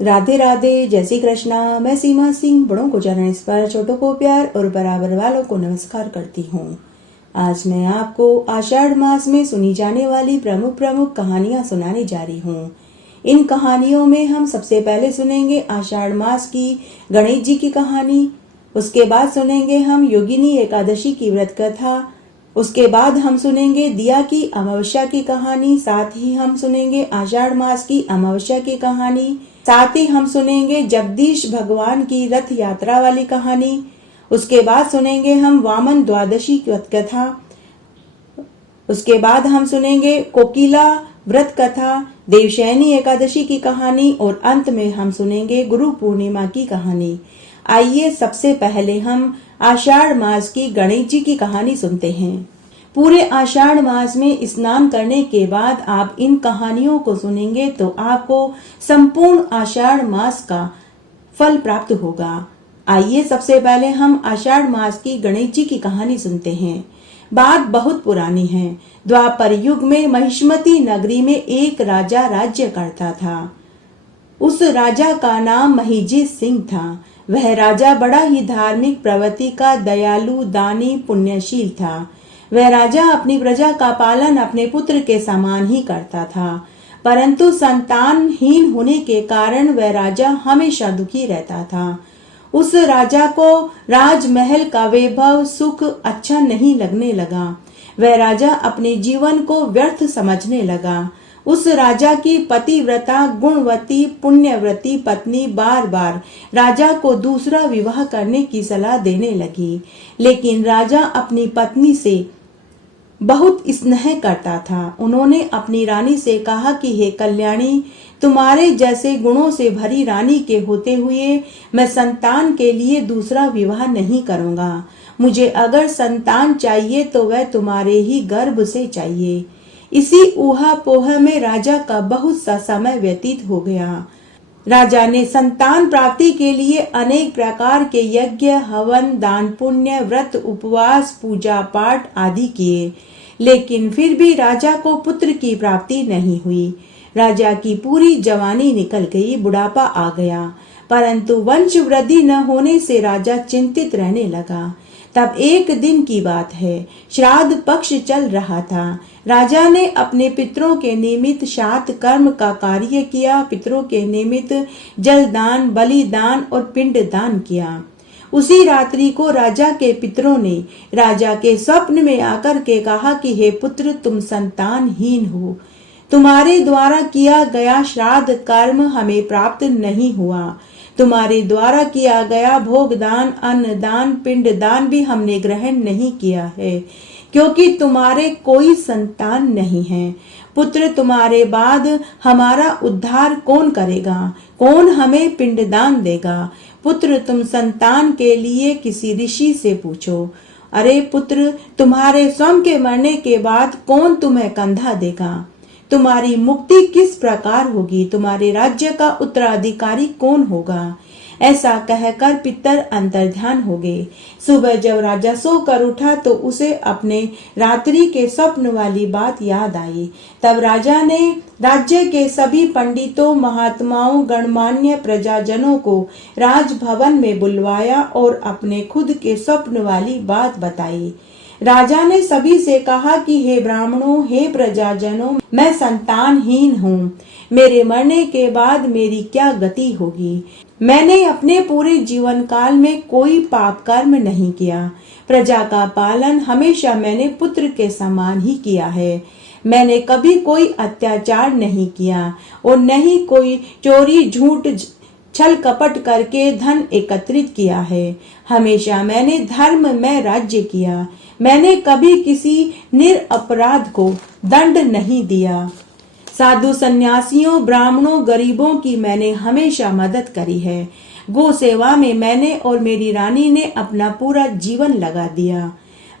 राधे राधे, जय श्री कृष्णा। मैं सीमा सिंह बड़ों को चरण स्पर्श, छोटों को प्यार और बराबर वालों को नमस्कार करती हूँ। आज मैं आपको आषाढ़ मास में सुनी जाने वाली प्रमुख प्रमुख कहानियाँ सुनाने जा रही हूँ। इन कहानियों में हम सबसे पहले सुनेंगे आषाढ़ मास की गणेश जी की कहानी। उसके बाद सुनेंगे हम योगिनी एकादशी की व्रत कथा। उसके बाद हम सुनेंगे दिया की अमावस्या की कहानी। साथ ही हम सुनेंगे आषाढ़ मास की अमावस्या की कहानी। साथ ही हम सुनेंगे जगदीश भगवान की रथ यात्रा वाली कहानी। उसके बाद सुनेंगे हम वामन द्वादशी की व्रत कथा। उसके बाद हम सुनेंगे कोकिला व्रत कथा, देवशयनी एकादशी की कहानी और अंत में हम सुनेंगे गुरु पूर्णिमा की कहानी। आइए सबसे पहले हम आषाढ़ मास की गणेश जी की कहानी सुनते हैं। पूरे आषाढ़ मास में स्नान करने के बाद आप इन कहानियों को सुनेंगे तो आपको संपूर्ण आषाढ़ मास का फल प्राप्त होगा। आइए सबसे पहले हम आषाढ़ मास की गणेश जी की कहानी सुनते हैं। बात बहुत पुरानी है। द्वापर युग में महिष्मती नगरी में एक राजा राज्य करता था। उस राजा का नाम महिजीत सिंह था। वह राजा बड़ा ही धार्मिक प्रवृत्ति का, दयालु, दानी, पुण्यशील था। वह राजा अपनी प्रजा का पालन अपने पुत्र के समान ही करता था, परंतु संतानहीन होने के कारण वह राजा हमेशा दुखी रहता था। उस राजा को राजमहल का वैभव सुख अच्छा नहीं लगने लगा। वह राजा अपने जीवन को व्यर्थ समझने लगा। उस राजा की पतिव्रता, गुणवती, पुण्यव्रती पत्नी बार बार राजा को दूसरा विवाह करने की सलाह देने लगी, लेकिन राजा अपनी पत्नी से बहुत स्नेह करता था। उन्होंने अपनी रानी से कहा कि हे कल्याणी, तुम्हारे जैसे गुणों से भरी रानी के होते हुए मैं संतान के लिए दूसरा विवाह नहीं करूंगा। मुझे अगर संतान चाहिए तो वह तुम्हारे ही गर्भ से चाहिए। इसी ऊहापोह में राजा का बहुत सा समय व्यतीत हो गया। राजा ने संतान प्राप्ति के लिए अनेक प्रकार के यज्ञ, हवन, दान पुण्य, व्रत, उपवास, पूजा पाठ आदि किए, लेकिन फिर भी राजा को पुत्र की प्राप्ति नहीं हुई। राजा की पूरी जवानी निकल गई, बुढ़ापा आ गया, परंतु वंश वृद्धि न होने से राजा चिंतित रहने लगा। तब एक दिन की बात है, श्राद्ध पक्ष चल रहा था। राजा ने अपने पितरों के निमित्त शात कर्म का कार्य किया। पितरों के निमित्त जलदान, बलिदान और पिंडदान किया। उसी रात्रि को राजा के पितरों ने राजा के स्वप्न में आकर के कहा कि हे पुत्र, तुम संतानहीन हो। तुम्हारे द्वारा किया गया श्राद्ध कर्म हमें प्राप्त नहीं हुआ। तुम्हारे द्वारा किया गया भोगदान, अन्नदान, पिंडदान भी हमने ग्रहण नहीं किया है, क्योंकि तुम्हारे कोई संतान नहीं है। पुत्र, तुम्हारे बाद हमारा उद्धार कौन करेगा? कौन हमें पिंडदान देगा? पुत्र, तुम संतान के लिए किसी ऋषि से पूछो। अरे पुत्र, तुम्हारे स्वयं के मरने के बाद कौन तुम्हें कंधा देगा? तुम्हारी मुक्ति किस प्रकार होगी? तुम्हारे राज्य का उत्तराधिकारी कौन होगा? ऐसा कहकर पितर अंतर्ध्यान हो गए। सुबह जब राजा सोकर उठा तो उसे अपने रात्रि के स्वप्न वाली बात याद आई। तब राजा ने राज्य के सभी पंडितों, महात्माओं, गणमान्य प्रजाजनों को राजभवन में बुलवाया और अपने खुद के स्वप्न वाली बात बताई। राजा ने सभी से कहा कि हे ब्राह्मणों, हे प्रजाजनों, मैं संतानहीन हूँ। मेरे मरने के बाद मेरी क्या गति होगी? मैंने अपने पूरे जीवन काल में कोई पाप कर्म नहीं किया। प्रजा का पालन हमेशा मैंने पुत्र के समान ही किया है। मैंने कभी कोई अत्याचार नहीं किया और न ही कोई चोरी, झूठ, छल कपट करके धन एकत्रित किया है। हमेशा मैंने धर्म में राज्य किया। मैंने कभी किसी निरपराध को दंड नहीं दिया। साधु सन्यासियों, ब्राह्मणों, गरीबों की मैंने हमेशा मदद करी है। गो सेवा में मैंने और मेरी रानी ने अपना पूरा जीवन लगा दिया।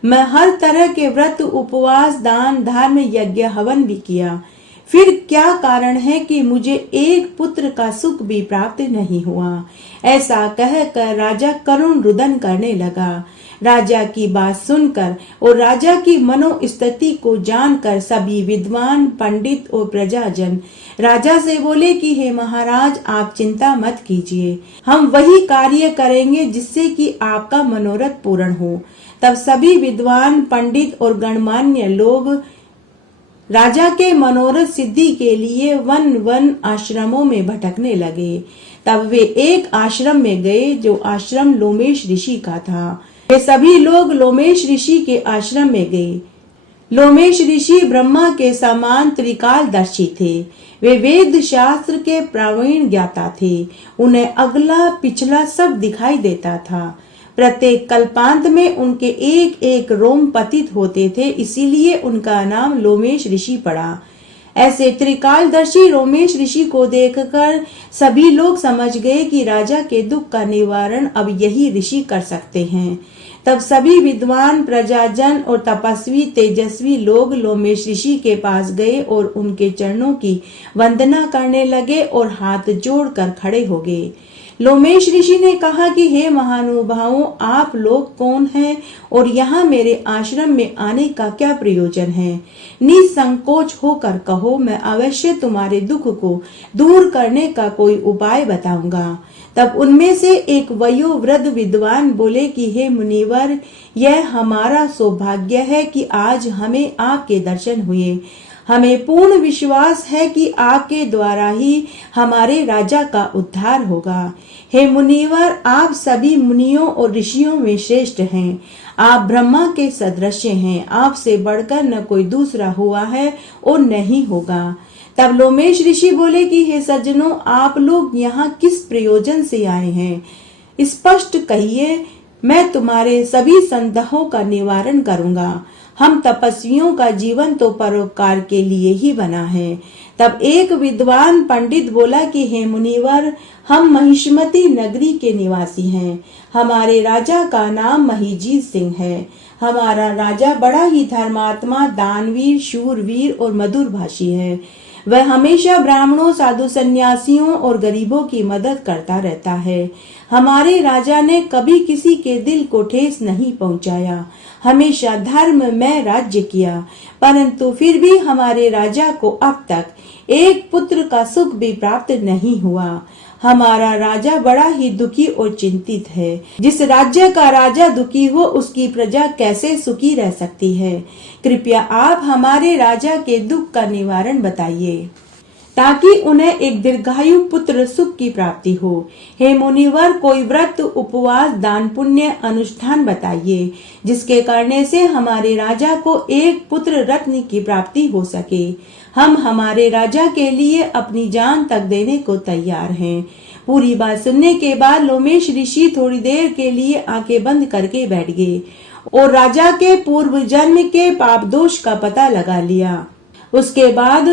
मैं हर तरह के व्रत, उपवास, दान, धर्म, यज्ञ, हवन भी किया। फिर क्या कारण है कि मुझे एक पुत्र का सुख भी प्राप्त नहीं हुआ? ऐसा कहकर राजा करुण रुदन करने लगा। राजा की बात सुनकर और राजा की मनोस्थिति को जानकर सभी विद्वान, पंडित और प्रजाजन राजा से बोले कि हे महाराज, आप चिंता मत कीजिए, हम वही कार्य करेंगे जिससे कि आपका मनोरथ पूर्ण हो। तब सभी विद्वान, पंडित और गणमान्य लोग राजा के मनोरथ सिद्धि के लिए वन वन आश्रमों में भटकने लगे। तब वे एक आश्रम में गए जो आश्रम लोमेश ऋषि का था। वे सभी लोग लोमेश ऋषि के आश्रम में गए। लोमेश ऋषि ब्रह्मा के समान त्रिकालदर्शी थे। वे वेद शास्त्र के प्रवीण ज्ञाता थे। उन्हें अगला पिछला सब दिखाई देता था। प्रत्येक कल्पांत में उनके एक एक रोम पतित होते थे, इसीलिए उनका नाम लोमेश ऋषि पड़ा। ऐसे त्रिकालदर्शी लोमेश ऋषि को देखकर सभी लोग समझ गए कि राजा के दुख का निवारण अब यही ऋषि कर सकते हैं। तब सभी विद्वान, प्रजाजन और तपस्वी तेजस्वी लोग लोमेश ऋषि के पास गए और उनके चरणों की वंदना करने लगे और हाथ जोड़कर खड़े हो गए। लोमेश ऋषि ने कहा कि हे महानुभावों, आप लोग कौन हैं और यहाँ मेरे आश्रम में आने का क्या प्रयोजन है? निसंकोच होकर कहो, मैं अवश्य तुम्हारे दुख को दूर करने का कोई उपाय बताऊंगा। तब उनमें से एक वयोवृद्ध विद्वान बोले कि हे मुनिवर, यह हमारा सौभाग्य है कि आज हमें आपके दर्शन हुए। हमें पूर्ण विश्वास है कि आपके द्वारा ही हमारे राजा का उद्धार होगा। हे मुनिवर, आप सभी मुनियों और ऋषियों में श्रेष्ठ हैं। आप ब्रह्मा के सदृश्य हैं। आपसे बढ़कर न कोई दूसरा हुआ है और नहीं होगा। तब लोमेश ऋषि बोले कि हे सज्जनों, आप लोग यहाँ किस प्रयोजन से आए हैं? स्पष्ट कहिए, मैं तुम्हारे सभी संदेहों का निवारण करूंगा। हम तपस्वियों का जीवन तो परोपकार के लिए ही बना है। तब एक विद्वान पंडित बोला कि हे मुनिवर, हम महिष्मती नगरी के निवासी हैं। हमारे राजा का नाम महिजीत सिंह है। हमारा राजा बड़ा ही धर्मात्मा, दानवीर, शूरवीर और मधुर भाषी है। वह हमेशा ब्राह्मणों, साधु संन्यासियों और गरीबों की मदद करता रहता है। हमारे राजा ने कभी किसी के दिल को ठेस नहीं पहुंचाया। हमेशा धर्म में राज्य किया, परंतु फिर भी हमारे राजा को अब तक एक पुत्र का सुख भी प्राप्त नहीं हुआ। हमारा राजा बड़ा ही दुखी और चिंतित है। जिस राज्य का राजा दुखी हो, उसकी प्रजा कैसे सुखी रह सकती है? कृपया आप हमारे राजा के दुख का निवारण बताइए, ताकि उन्हें एक दीर्घायु पुत्र सुख की प्राप्ति हो। हे मुनिवर, कोई व्रत, उपवास, दान पुण्य अनुष्ठान बताइए, जिसके करने से हमारे राजा को एक पुत्र रत्न की प्राप्ति हो सके। हम हमारे राजा के लिए अपनी जान तक देने को तैयार हैं। पूरी बात सुनने के बाद लोमेश ऋषि थोड़ी देर के लिए आंखें बंद करके बैठ गए और राजा के पूर्व जन्म के पाप दोष का पता लगा लिया। उसके बाद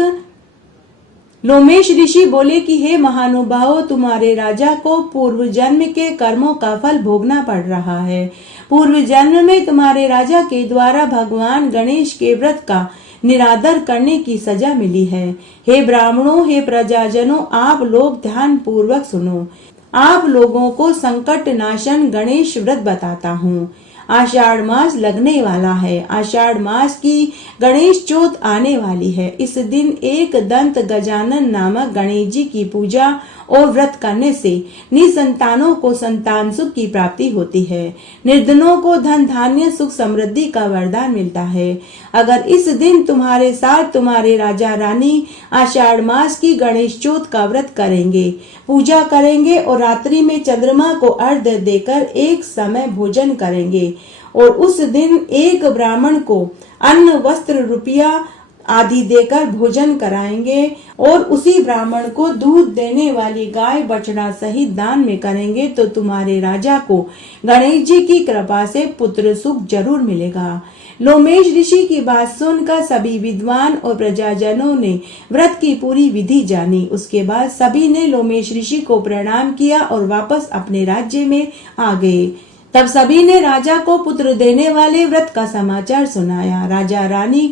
लोमेश ऋषि बोले कि हे महानुभावों, तुम्हारे राजा को पूर्व जन्म के कर्मों का फल भोगना पड़ रहा है। पूर्व जन्म में तुम्हारे राजा के द्वारा भगवान गणेश के व्रत का निरादर करने की सजा मिली है। हे ब्राह्मणों, हे प्रजाजनों, आप लोग ध्यान पूर्वक सुनो। आप लोगों को संकट नाशन गणेश व्रत बताता हूँ। आषाढ़ मास लगने वाला है। आषाढ़ मास की गणेश चौथ आने वाली है। इस दिन एक दंत गजानन नामक गणेश जी की पूजा और व्रत करने से निसंतानों को संतान सुख की प्राप्ति होती है। निर्धनों को धन धान्य सुख समृद्धि का वरदान मिलता है। अगर इस दिन तुम्हारे साथ तुम्हारे राजा रानी आषाढ़ मास की गणेश चौथ का व्रत करेंगे, पूजा करेंगे और रात्रि में चंद्रमा को अर्घ्य देकर एक समय भोजन करेंगे और उस दिन एक ब्राह्मण को अन्न, वस्त्र, रुपया आदि देकर भोजन कराएंगे और उसी ब्राह्मण को दूध देने वाली गाय बछड़ा सहित दान में करेंगे, तो तुम्हारे राजा को गणेश जी की कृपा से पुत्र सुख जरूर मिलेगा। लोमेश ऋषि की बात सुनकर सभी विद्वान और प्रजाजनों ने व्रत की पूरी विधि जानी। उसके बाद सभी ने लोमेश ऋषि को प्रणाम किया और वापस अपने राज्य में आ गए। तब सभी ने राजा को पुत्र देने वाले व्रत का समाचार सुनाया। राजा रानी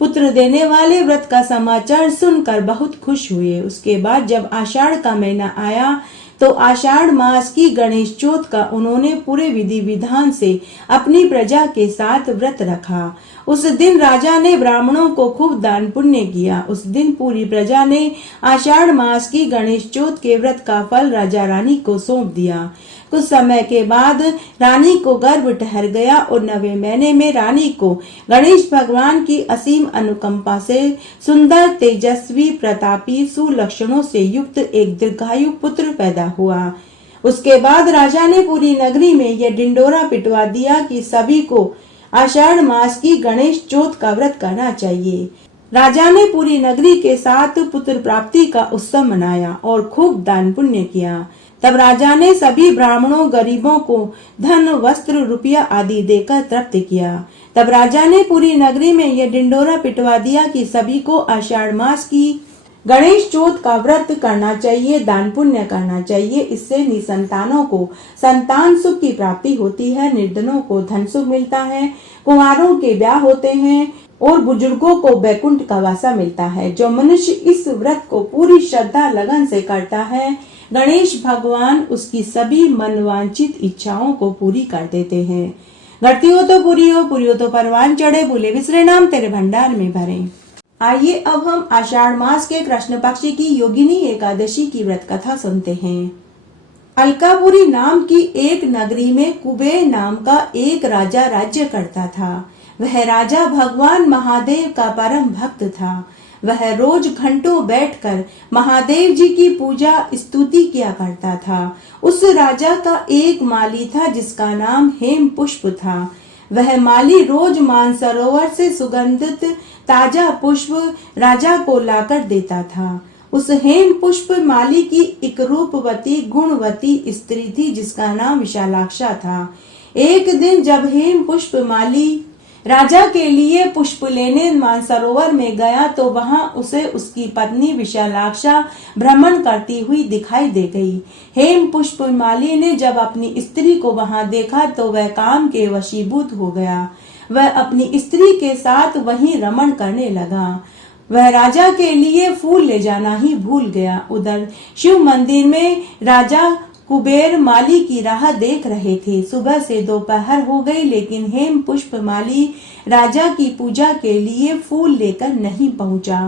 पुत्र देने वाले व्रत का समाचार सुनकर बहुत खुश हुए। उसके बाद जब आषाढ़ का महीना आया तो आषाढ़ मास की गणेश चौथ का उन्होंने पूरे विधि विधान से अपनी प्रजा के साथ व्रत रखा। उस दिन राजा ने ब्राह्मणों को खूब दान पुण्य किया। उस दिन पूरी प्रजा ने आषाढ़ मास की गणेश चौथ के व्रत का फल राजा रानी को सौंप दिया। कुछ समय के बाद रानी को गर्भ ठहर गया और 9वें महीने में रानी को गणेश भगवान की असीम अनुकंपा से सुंदर, तेजस्वी, प्रतापी, सुलक्षणों से युक्त एक दीर्घायु पुत्र पैदा हुआ। उसके बाद राजा ने पूरी नगरी में यह ढिंडोरा पिटवा दिया कि सभी को आषाढ़ मास की गणेश चौथ का व्रत करना चाहिए। राजा ने पूरी नगरी के साथ पुत्र प्राप्ति का उत्सव मनाया और खूब दान पुण्य किया। तब राजा ने सभी ब्राह्मणों, गरीबों को धन, वस्त्र, रुपया आदि देकर तृप्त किया। तब राजा ने पूरी नगरी में यह ढिंडोरा पिटवा दिया कि सभी को आषाढ़ मास की गणेश चौथ का व्रत करना चाहिए, दान पुण्य करना चाहिए। इससे निसंतानों को संतान सुख की प्राप्ति होती है, निर्धनों को धन सुख मिलता है, कुंवारों के ब्याह होते हैं और बुजुर्गों को बैकुंठ का वासा मिलता है। जो मनुष्य इस व्रत को पूरी श्रद्धा लगन से करता है, गणेश भगवान उसकी सभी मनवांछित इच्छाओं को पूरी कर देते हैं। घटती हो तो पूरी हो तो परवान चढ़े, भूले बिसरे नाम तेरे भंडार में भरे। आइए अब हम आषाढ़ मास के कृष्ण पक्ष की योगिनी एकादशी की व्रत कथा सुनते हैं। अलकापुरी नाम की एक नगरी में कुबेर नाम का एक राजा राज्य करता था। वह राजा भगवान महादेव का परम भक्त था। वह रोज घंटों बैठकर महादेव जी की पूजा स्तुति किया करता था। उस राजा का एक माली था जिसका नाम हेम पुष्प था। वह माली रोज मानसरोवर से सुगंधित ताजा पुष्प राजा को लाकर देता था। उस हेम पुष्प माली की एक रूपवती गुणवती स्त्री थी जिसका नाम विशालाक्षा था। एक दिन जब हेम पुष्प माली राजा के लिए पुष्प लेने मानसरोवर में गया तो वहां उसे उसकी पत्नी विशालाक्षा भ्रमण करती हुई दिखाई दे गई। हेम पुष्प माली ने जब अपनी स्त्री को वहां देखा तो वह काम के वशीभूत हो गया। वह अपनी स्त्री के साथ वहीं रमण करने लगा। वह राजा के लिए फूल ले जाना ही भूल गया। उधर शिव मंदिर में राजा कुबेर माली की राह देख रहे थे। सुबह से दोपहर हो गई लेकिन हेम पुष्प माली राजा की पूजा के लिए फूल लेकर नहीं पहुंचा।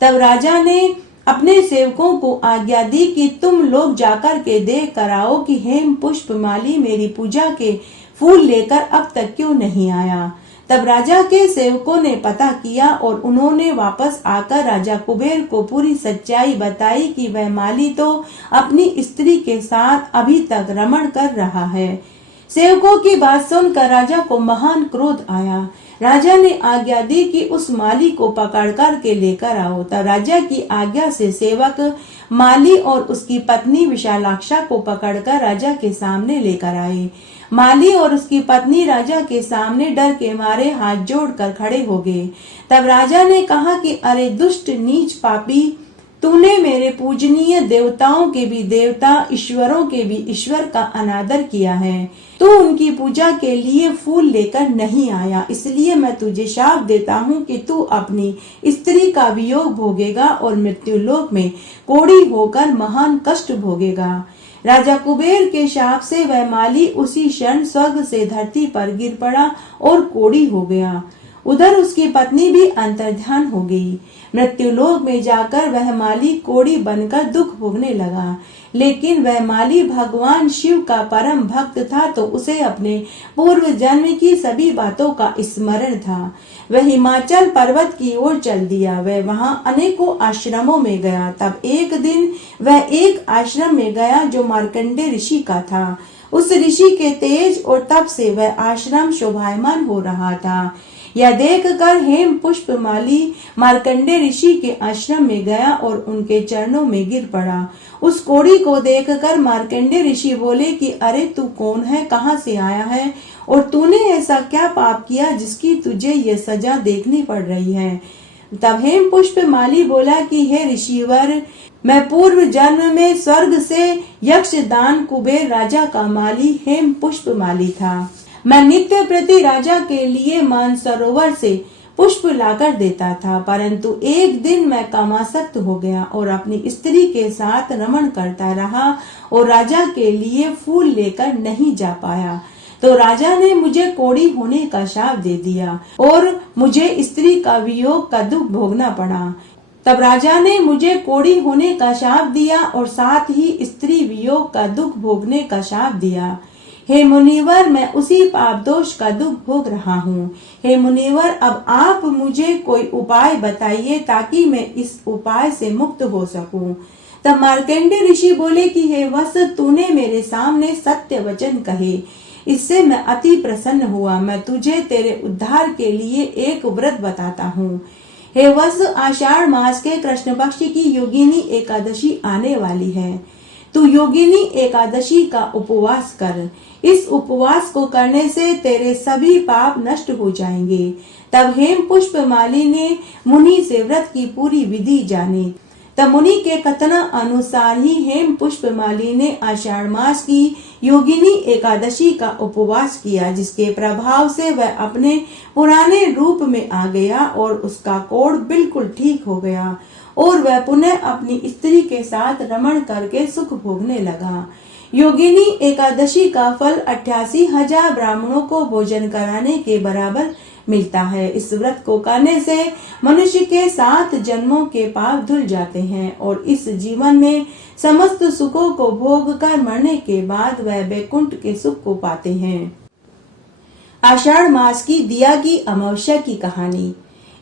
तब राजा ने अपने सेवकों को आज्ञा दी कि तुम लोग जाकर के देख कर आओ कि हेम पुष्प माली मेरी पूजा के फूल लेकर अब तक क्यों नहीं आया। तब राजा के सेवकों ने पता किया और उन्होंने वापस आकर राजा कुबेर को पूरी सच्चाई बताई कि वह माली तो अपनी स्त्री के साथ अभी तक रमण कर रहा है। सेवकों की बात सुनकर राजा को महान क्रोध आया। राजा ने आज्ञा दी कि उस माली को पकड़ कर के लेकर आओ। तब राजा की आज्ञा से सेवक माली और उसकी पत्नी विशालाक्षा को पकड़कर राजा के सामने लेकर आए। माली और उसकी पत्नी राजा के सामने डर के मारे हाथ जोड़कर खड़े हो गए। तब राजा ने कहा कि अरे दुष्ट, नीच, पापी, तूने मेरे पूजनीय देवताओं के भी देवता, ईश्वरों के भी ईश्वर का अनादर किया है। तू उनकी पूजा के लिए फूल लेकर नहीं आया, इसलिए मैं तुझे शाप देता हूँ कि तू अपनी स्त्री का वियोग भोगेगा और मृत्यु लोक में कोढ़ी होकर महान कष्ट भोगेगा। राजा कुबेर के शाप से वह माली उसी क्षण स्वर्ग से धरती पर गिर पड़ा और कोढ़ी हो गया। उधर उसकी पत्नी भी अंतर्ध्यान हो गई। मृत्यु लोक में जाकर वह माली कोढ़ी बनकर दुख भोगने लगा। लेकिन वह माली भगवान शिव का परम भक्त था तो उसे अपने पूर्व जन्म की सभी बातों का स्मरण था। वह हिमाचल पर्वत की ओर चल दिया। वह वहां अनेकों आश्रमों में गया। तब एक दिन वह एक आश्रम में गया जो मार्कंडे ऋषि का था। उस ऋषि के तेज और तप से वह आश्रम शोभायमान हो रहा था। यह देखकर हेम पुष्प माली मार्कंडे ऋषि के आश्रम में गया और उनके चरणों में गिर पड़ा। उस कोढ़ी को देखकर मार्कंडे ऋषि बोले कि अरे तू कौन है, कहाँ से आया है और तूने ऐसा क्या पाप किया जिसकी तुझे ये सजा देखनी पड़ रही है। तब हेम पुष्प माली बोला कि हे ऋषिवर, मैं पूर्व जन्म में स्वर्ग से यक्ष दान कुबेर राजा का माली हेम पुष्प माली था। मैं नित्य प्रति राजा के लिए मानसरोवर से पुष्प लाकर देता था, परंतु एक दिन मैं कामासक्त हो गया और अपनी स्त्री के साथ रमण करता रहा और राजा के लिए फूल लेकर नहीं जा पाया। तो राजा ने मुझे कोढ़ी होने का शाप दे दिया और मुझे स्त्री का वियोग का दुख भोगना पड़ा। तब राजा ने मुझे कोढ़ी होने का शाप दिया और साथ ही स्त्री वियोग का दुख भोगने का शाप दिया। हे मुनिवर, मैं उसी पाप दोष का दुख भोग रहा हूँ। हे मुनिवर, अब आप मुझे कोई उपाय बताइए ताकि मैं इस उपाय से मुक्त हो सकूं। तब मार्कंडेय ऋषि बोले कि हे वत्स, तूने मेरे सामने सत्य वचन कहे, इससे मैं अति प्रसन्न हुआ। मैं तुझे तेरे उद्धार के लिए एक व्रत बताता हूँ। हे वत्स, आषाढ़ मास के कृष्ण पक्ष की योगिनी एकादशी आने वाली है। तू योगिनी एकादशी का उपवास कर। इस उपवास को करने से तेरे सभी पाप नष्ट हो जाएंगे। तब हेम पुष्पमाली ने मुनि से व्रत की पूरी विधि जानी। तब मुनि के कथन अनुसार ही हेम पुष्पमाली ने आषाढ़ मास की योगिनी एकादशी का उपवास किया, जिसके प्रभाव से वह अपने पुराने रूप में आ गया और उसका कोढ़ बिल्कुल ठीक हो गया और वह पुनः अपनी स्त्री के साथ रमण करके सुख भोगने लगा। योगिनी एकादशी का फल 88,000 ब्राह्मणों को भोजन कराने के बराबर मिलता है। इस व्रत को करने से मनुष्य के 7 जन्मों के पाप धुल जाते हैं और इस जीवन में समस्त सुखों को भोग कर मरने के बाद वह वैकुंठ के सुख को पाते हैं। आषाढ़ मास की दिया की अमावस्या की कहानी।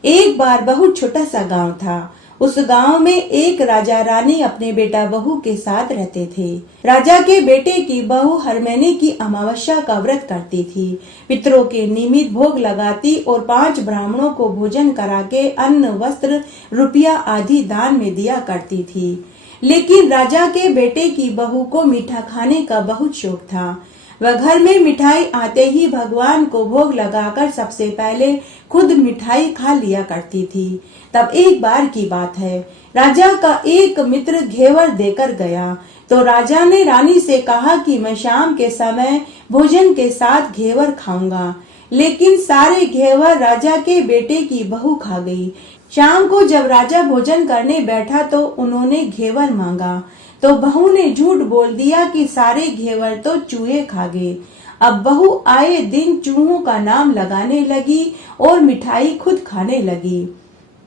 एक बार बहुत छोटा सा गांव था। उस गांव में एक राजा रानी अपने बेटा बहू के साथ रहते थे। राजा के बेटे की बहू हर महीने की अमावस्या का व्रत करती थी। पितरों के निमित्त भोग लगाती और 5 ब्राह्मणों को भोजन करा के अन्न, वस्त्र, रुपया आदि दान में दिया करती थी। लेकिन राजा के बेटे की बहू को मीठा खाने का बहुत शौक था। वह घर में मिठाई आते ही भगवान को भोग लगाकर सबसे पहले खुद मिठाई खा लिया करती थी। तब एक बार की बात है, राजा का एक मित्र घेवर देकर गया तो राजा ने रानी से कहा कि मैं शाम के समय भोजन के साथ घेवर खाऊंगा। लेकिन सारे घेवर राजा के बेटे की बहू खा गई। शाम को जब राजा भोजन करने बैठा तो उन्होंने घेवर मांगा तो बहू ने झूठ बोल दिया कि सारे घेवर तो चूहे खा गए। अब बहू आए दिन चूहों का नाम लगाने लगी और मिठाई खुद खाने लगी।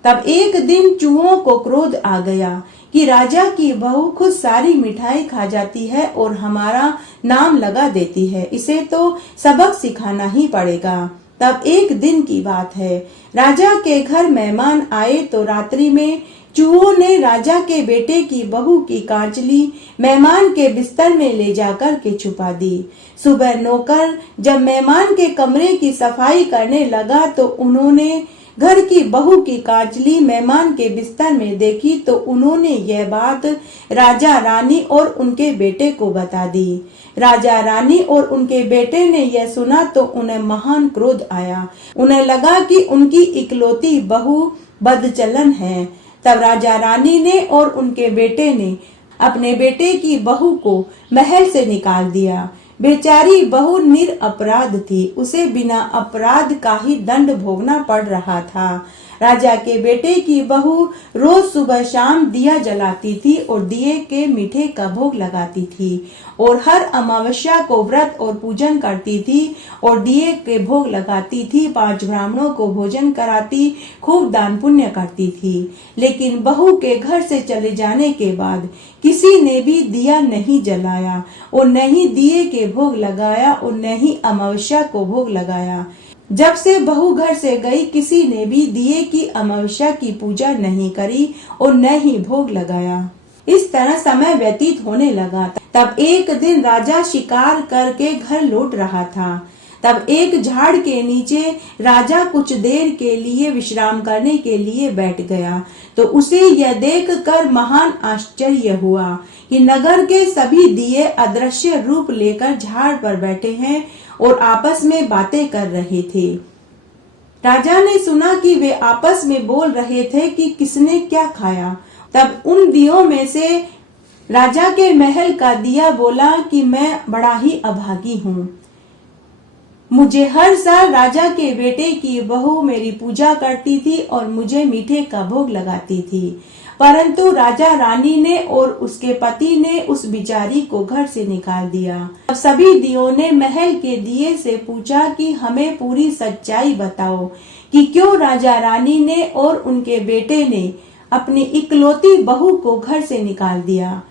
तब एक दिन चूहों को क्रोध आ गया कि राजा की बहू खुद सारी मिठाई खा जाती है और हमारा नाम लगा देती है, इसे तो सबक सिखाना ही पड़ेगा। तब एक दिन की बात है, राजा के घर मेहमान आए तो रात्रि में चूहों ने राजा के बेटे की बहू की कांचली मेहमान के बिस्तर में ले जाकर के छुपा दी। सुबह नौकर जब मेहमान के कमरे की सफाई करने लगा तो उन्होंने घर की बहू की कांचली मेहमान के बिस्तर में देखी तो उन्होंने यह बात राजा रानी और उनके बेटे को बता दी। राजा रानी और उनके बेटे ने यह सुना तो उन्हें महान क्रोध आया। उन्हें लगा कि उनकी इकलौती बहू बदचलन है। तब राजा रानी ने और उनके बेटे ने अपने बेटे की बहू को महल से निकाल दिया। बेचारी बहू निरपराध थी, उसे बिना अपराध का ही दंड भोगना पड़ रहा था। राजा के बेटे की बहू रोज सुबह शाम दिया जलाती थी और दिए के मीठे का भोग लगाती थी और हर अमावस्या को व्रत और पूजन करती थी और दिए के भोग लगाती थी। 5 ब्राह्मणों को भोजन कराती, खूब दान पुण्य करती थी। लेकिन बहू के घर से चले जाने के बाद किसी ने भी दिया नहीं जलाया और न ही दिए के भोग लगाया और न ही अमावस्या को भोग लगाया। जब से बहू घर से गई किसी ने भी दिए की अमावस्या की पूजा नहीं करी और न ही भोग लगाया। इस तरह समय व्यतीत होने लगा। तब एक दिन राजा शिकार करके घर लौट रहा था। तब एक झाड़ के नीचे राजा कुछ देर के लिए विश्राम करने के लिए बैठ गया तो उसे यह देख कर महान आश्चर्य हुआ कि नगर के सभी दिए अदृश्य रूप लेकर झाड़ पर बैठे हैं और आपस में बातें कर रहे थे। राजा ने सुना कि वे आपस में बोल रहे थे कि किसने क्या खाया। तब उन दियों में से राजा के महल का दिया बोला कि मैं बड़ा ही अभागी हूँ। मुझे हर साल राजा के बेटे की बहू मेरी पूजा करती थी और मुझे मीठे का भोग लगाती थी, परंतु राजा रानी ने और उसके पति ने उस बिचारी को घर से निकाल दिया। अब सभी दियों ने महल के दिए से पूछा कि हमें पूरी सच्चाई बताओ कि क्यों राजा रानी ने और उनके बेटे ने अपनी इकलौती बहू को घर से निकाल दिया।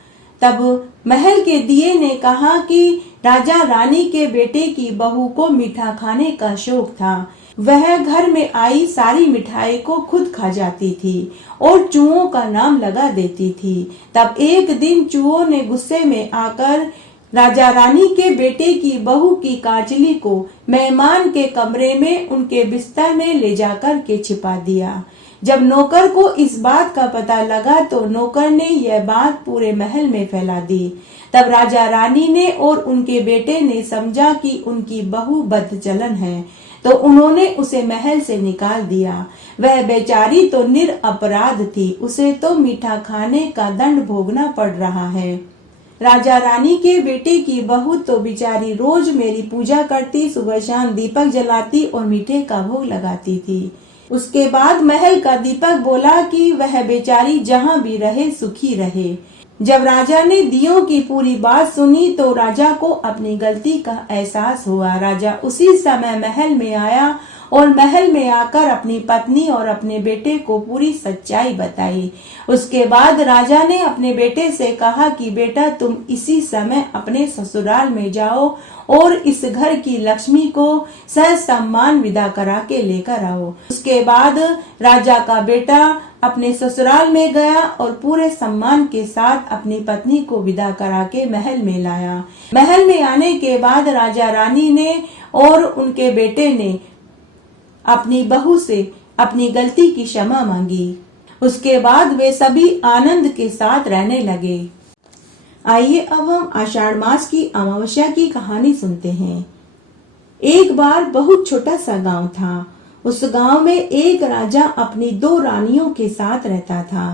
तब महल के दिए ने कहा कि राजा रानी के बेटे की बहू को मीठा खाने का शौक था। वह घर में आई सारी मिठाई को खुद खा जाती थी और चूहों का नाम लगा देती थी। तब एक दिन चूहों ने गुस्से में आकर राजा रानी के बेटे की बहू की काजली को मेहमान के कमरे में उनके बिस्तर में ले जाकर के छिपा दिया। जब नौकर को इस बात का पता लगा तो नौकर ने यह बात पूरे महल में फैला दी। तब राजा रानी ने और उनके बेटे ने समझा कि उनकी बहू बदचलन है, तो उन्होंने उसे महल से निकाल दिया। वह बेचारी तो निरपराध थी, उसे तो मीठा खाने का दंड भोगना पड़ रहा है। राजा रानी के बेटे की बहू तो बेचारी रोज मेरी पूजा करती, सुबह शाम दीपक जलाती और मीठे का भोग लगाती थी। उसके बाद महल का दीपक बोला कि वह बेचारी जहाँ भी रहे सुखी रहे। जब राजा ने दियों की पूरी बात सुनी तो राजा को अपनी गलती का एहसास हुआ। राजा उसी समय महल में आया और महल में आकर अपनी पत्नी और अपने बेटे को पूरी सच्चाई बताई। उसके बाद राजा ने अपने बेटे से कहा कि बेटा तुम इसी समय अपने ससुराल में जाओ और इस घर की लक्ष्मी को सहज सम्मान विदा करा के लेकर आओ। उसके बाद राजा का बेटा अपने ससुराल में गया और पूरे सम्मान के साथ अपनी पत्नी को विदा करा के महल में लाया। महल में आने के बाद राजा रानी ने और उनके बेटे ने अपनी बहू से अपनी गलती की क्षमा मांगी। उसके बाद वे सभी आनंद के साथ रहने लगे। आइए अब हम आषाढ़ मास की अमावस्या की कहानी सुनते हैं। एक बार बहुत छोटा सा गांव था। उस गांव में एक राजा अपनी 2 रानियों के साथ रहता था।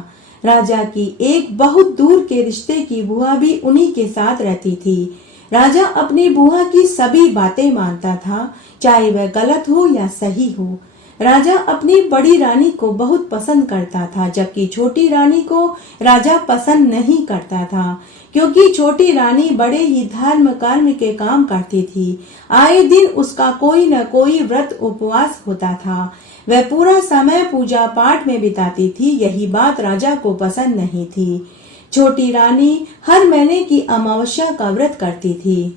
राजा की एक बहुत दूर के रिश्ते की बुआ भी उन्हीं के साथ रहती थी। राजा अपनी बुआ की सभी बातें मानता था, चाहे वह गलत हो या सही हो। राजा अपनी बड़ी रानी को बहुत पसंद करता था, जबकि छोटी रानी को राजा पसंद नहीं करता था, क्योंकि छोटी रानी बड़े ही धर्म कर्म के काम करती थी। आए दिन उसका कोई न कोई व्रत उपवास होता था। वह पूरा समय पूजा पाठ में बिताती थी। यही बात राजा को पसंद नहीं थी। छोटी रानी हर महीने की अमावस्या का व्रत करती थी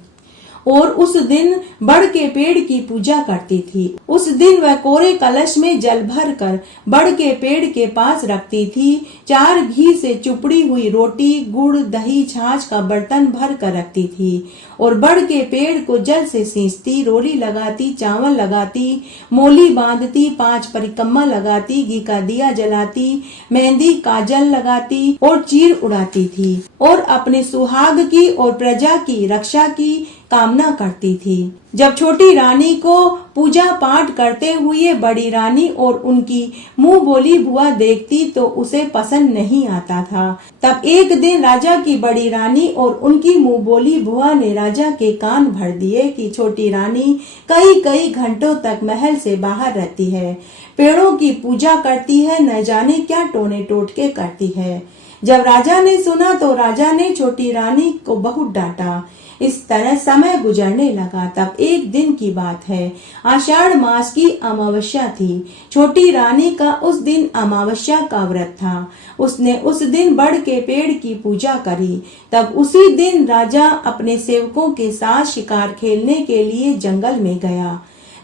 और उस दिन बड़ के पेड़ की पूजा करती थी। उस दिन वह कोरे कलश में जल भर कर बड़ के पेड़ के पास रखती थी। 4 घी से चुपड़ी हुई रोटी, गुड़, दही, छाछ का बर्तन भर कर रखती थी और बड़ के पेड़ को जल से सींचती, रोली लगाती, चावल लगाती, मोली बांधती, 5 परिक्रमा लगाती, घी का दिया जलाती, मेहंदी काजल लगाती और चीर उड़ाती थी और अपने सुहाग की और प्रजा की रक्षा की कामना करती थी। जब छोटी रानी को पूजा पाठ करते हुए बड़ी रानी और उनकी मुंह बोली बुआ देखती तो उसे पसंद नहीं आता था। तब एक दिन राजा की बड़ी रानी और उनकी मुंह बोली बुआ ने राजा के कान भर दिए कि छोटी रानी कई कई घंटों तक महल से बाहर रहती है, पेड़ों की पूजा करती है, न जाने क्या टोने टोटके करती है। जब राजा ने सुना तो राजा ने छोटी रानी को बहुत डांटा। इस तरह समय गुजरने लगा। तब एक दिन की बात है, आषाढ़ मास की अमावस्या थी। छोटी रानी का उस दिन अमावस्या का व्रत था। उसने उस दिन बड़ के पेड़ की पूजा करी। तब उसी दिन राजा अपने सेवकों के साथ शिकार खेलने के लिए जंगल में गया।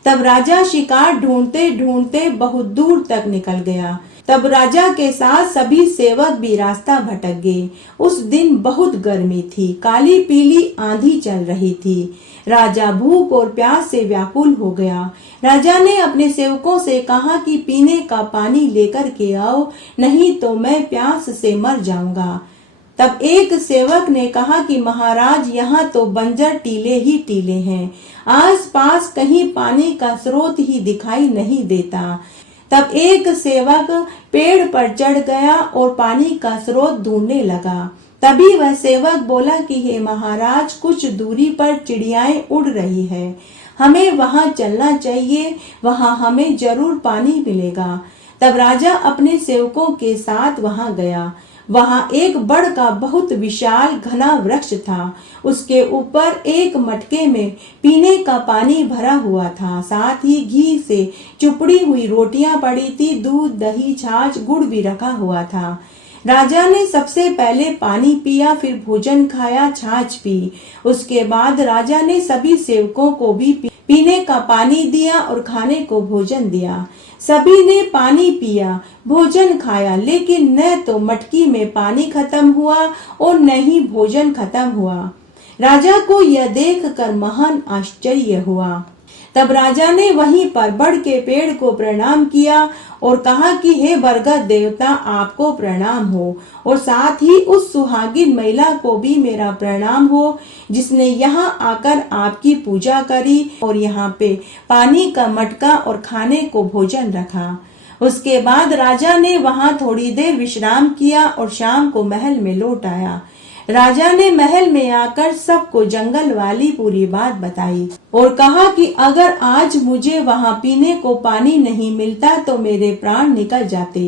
तब राजा शिकार ढूंढते ढूंढते बहुत दूर तक निकल गया। तब राजा के साथ सभी सेवक भी रास्ता भटक गए। उस दिन बहुत गर्मी थी, काली पीली आंधी चल रही थी। राजा भूख और प्यास से व्याकुल हो गया। राजा ने अपने सेवकों से कहा कि पीने का पानी लेकर के आओ, नहीं तो मैं प्यास से मर जाऊंगा। तब एक सेवक ने कहा कि महाराज, यहाँ तो बंजर टीले ही टीले हैं, आसपास कहीं पानी का स्रोत ही दिखाई नहीं देता। तब एक सेवक पेड़ पर चढ़ गया और पानी का स्रोत ढूंढने लगा। तभी वह सेवक बोला कि हे महाराज, कुछ दूरी पर चिड़ियाएं उड़ रही है, हमें वहां चलना चाहिए, वहां हमें जरूर पानी मिलेगा। तब राजा अपने सेवकों के साथ वहां गया। वहां एक बड़ का बहुत विशाल घना वृक्ष था। उसके ऊपर एक मटके में पीने का पानी भरा हुआ था, साथ ही घी से चुपड़ी हुई रोटियां पड़ी थी, दूध, दही, छाछ, गुड़ भी रखा हुआ था। राजा ने सबसे पहले पानी पिया, फिर भोजन खाया, छाछ पी। उसके बाद राजा ने सभी सेवकों को भी पीने का पानी दिया और खाने को भोजन दिया। सभी ने पानी पिया, भोजन खाया, लेकिन न तो मटकी में पानी खत्म हुआ और न ही भोजन खत्म हुआ। राजा को यह देखकर महान आश्चर्य हुआ। तब राजा ने वहीं पर बड़ के पेड़ को प्रणाम किया और कहा कि हे बरगद देवता, आपको प्रणाम हो, और साथ ही उस सुहागिन महिला को भी मेरा प्रणाम हो जिसने यहाँ आकर आपकी पूजा करी और यहाँ पे पानी का मटका और खाने को भोजन रखा। उसके बाद राजा ने वहाँ थोड़ी देर विश्राम किया और शाम को महल में लौट आया। राजा ने महल में आकर सबको जंगल वाली पूरी बात बताई और कहा कि अगर आज मुझे वहाँ पीने को पानी नहीं मिलता तो मेरे प्राण निकल जाते।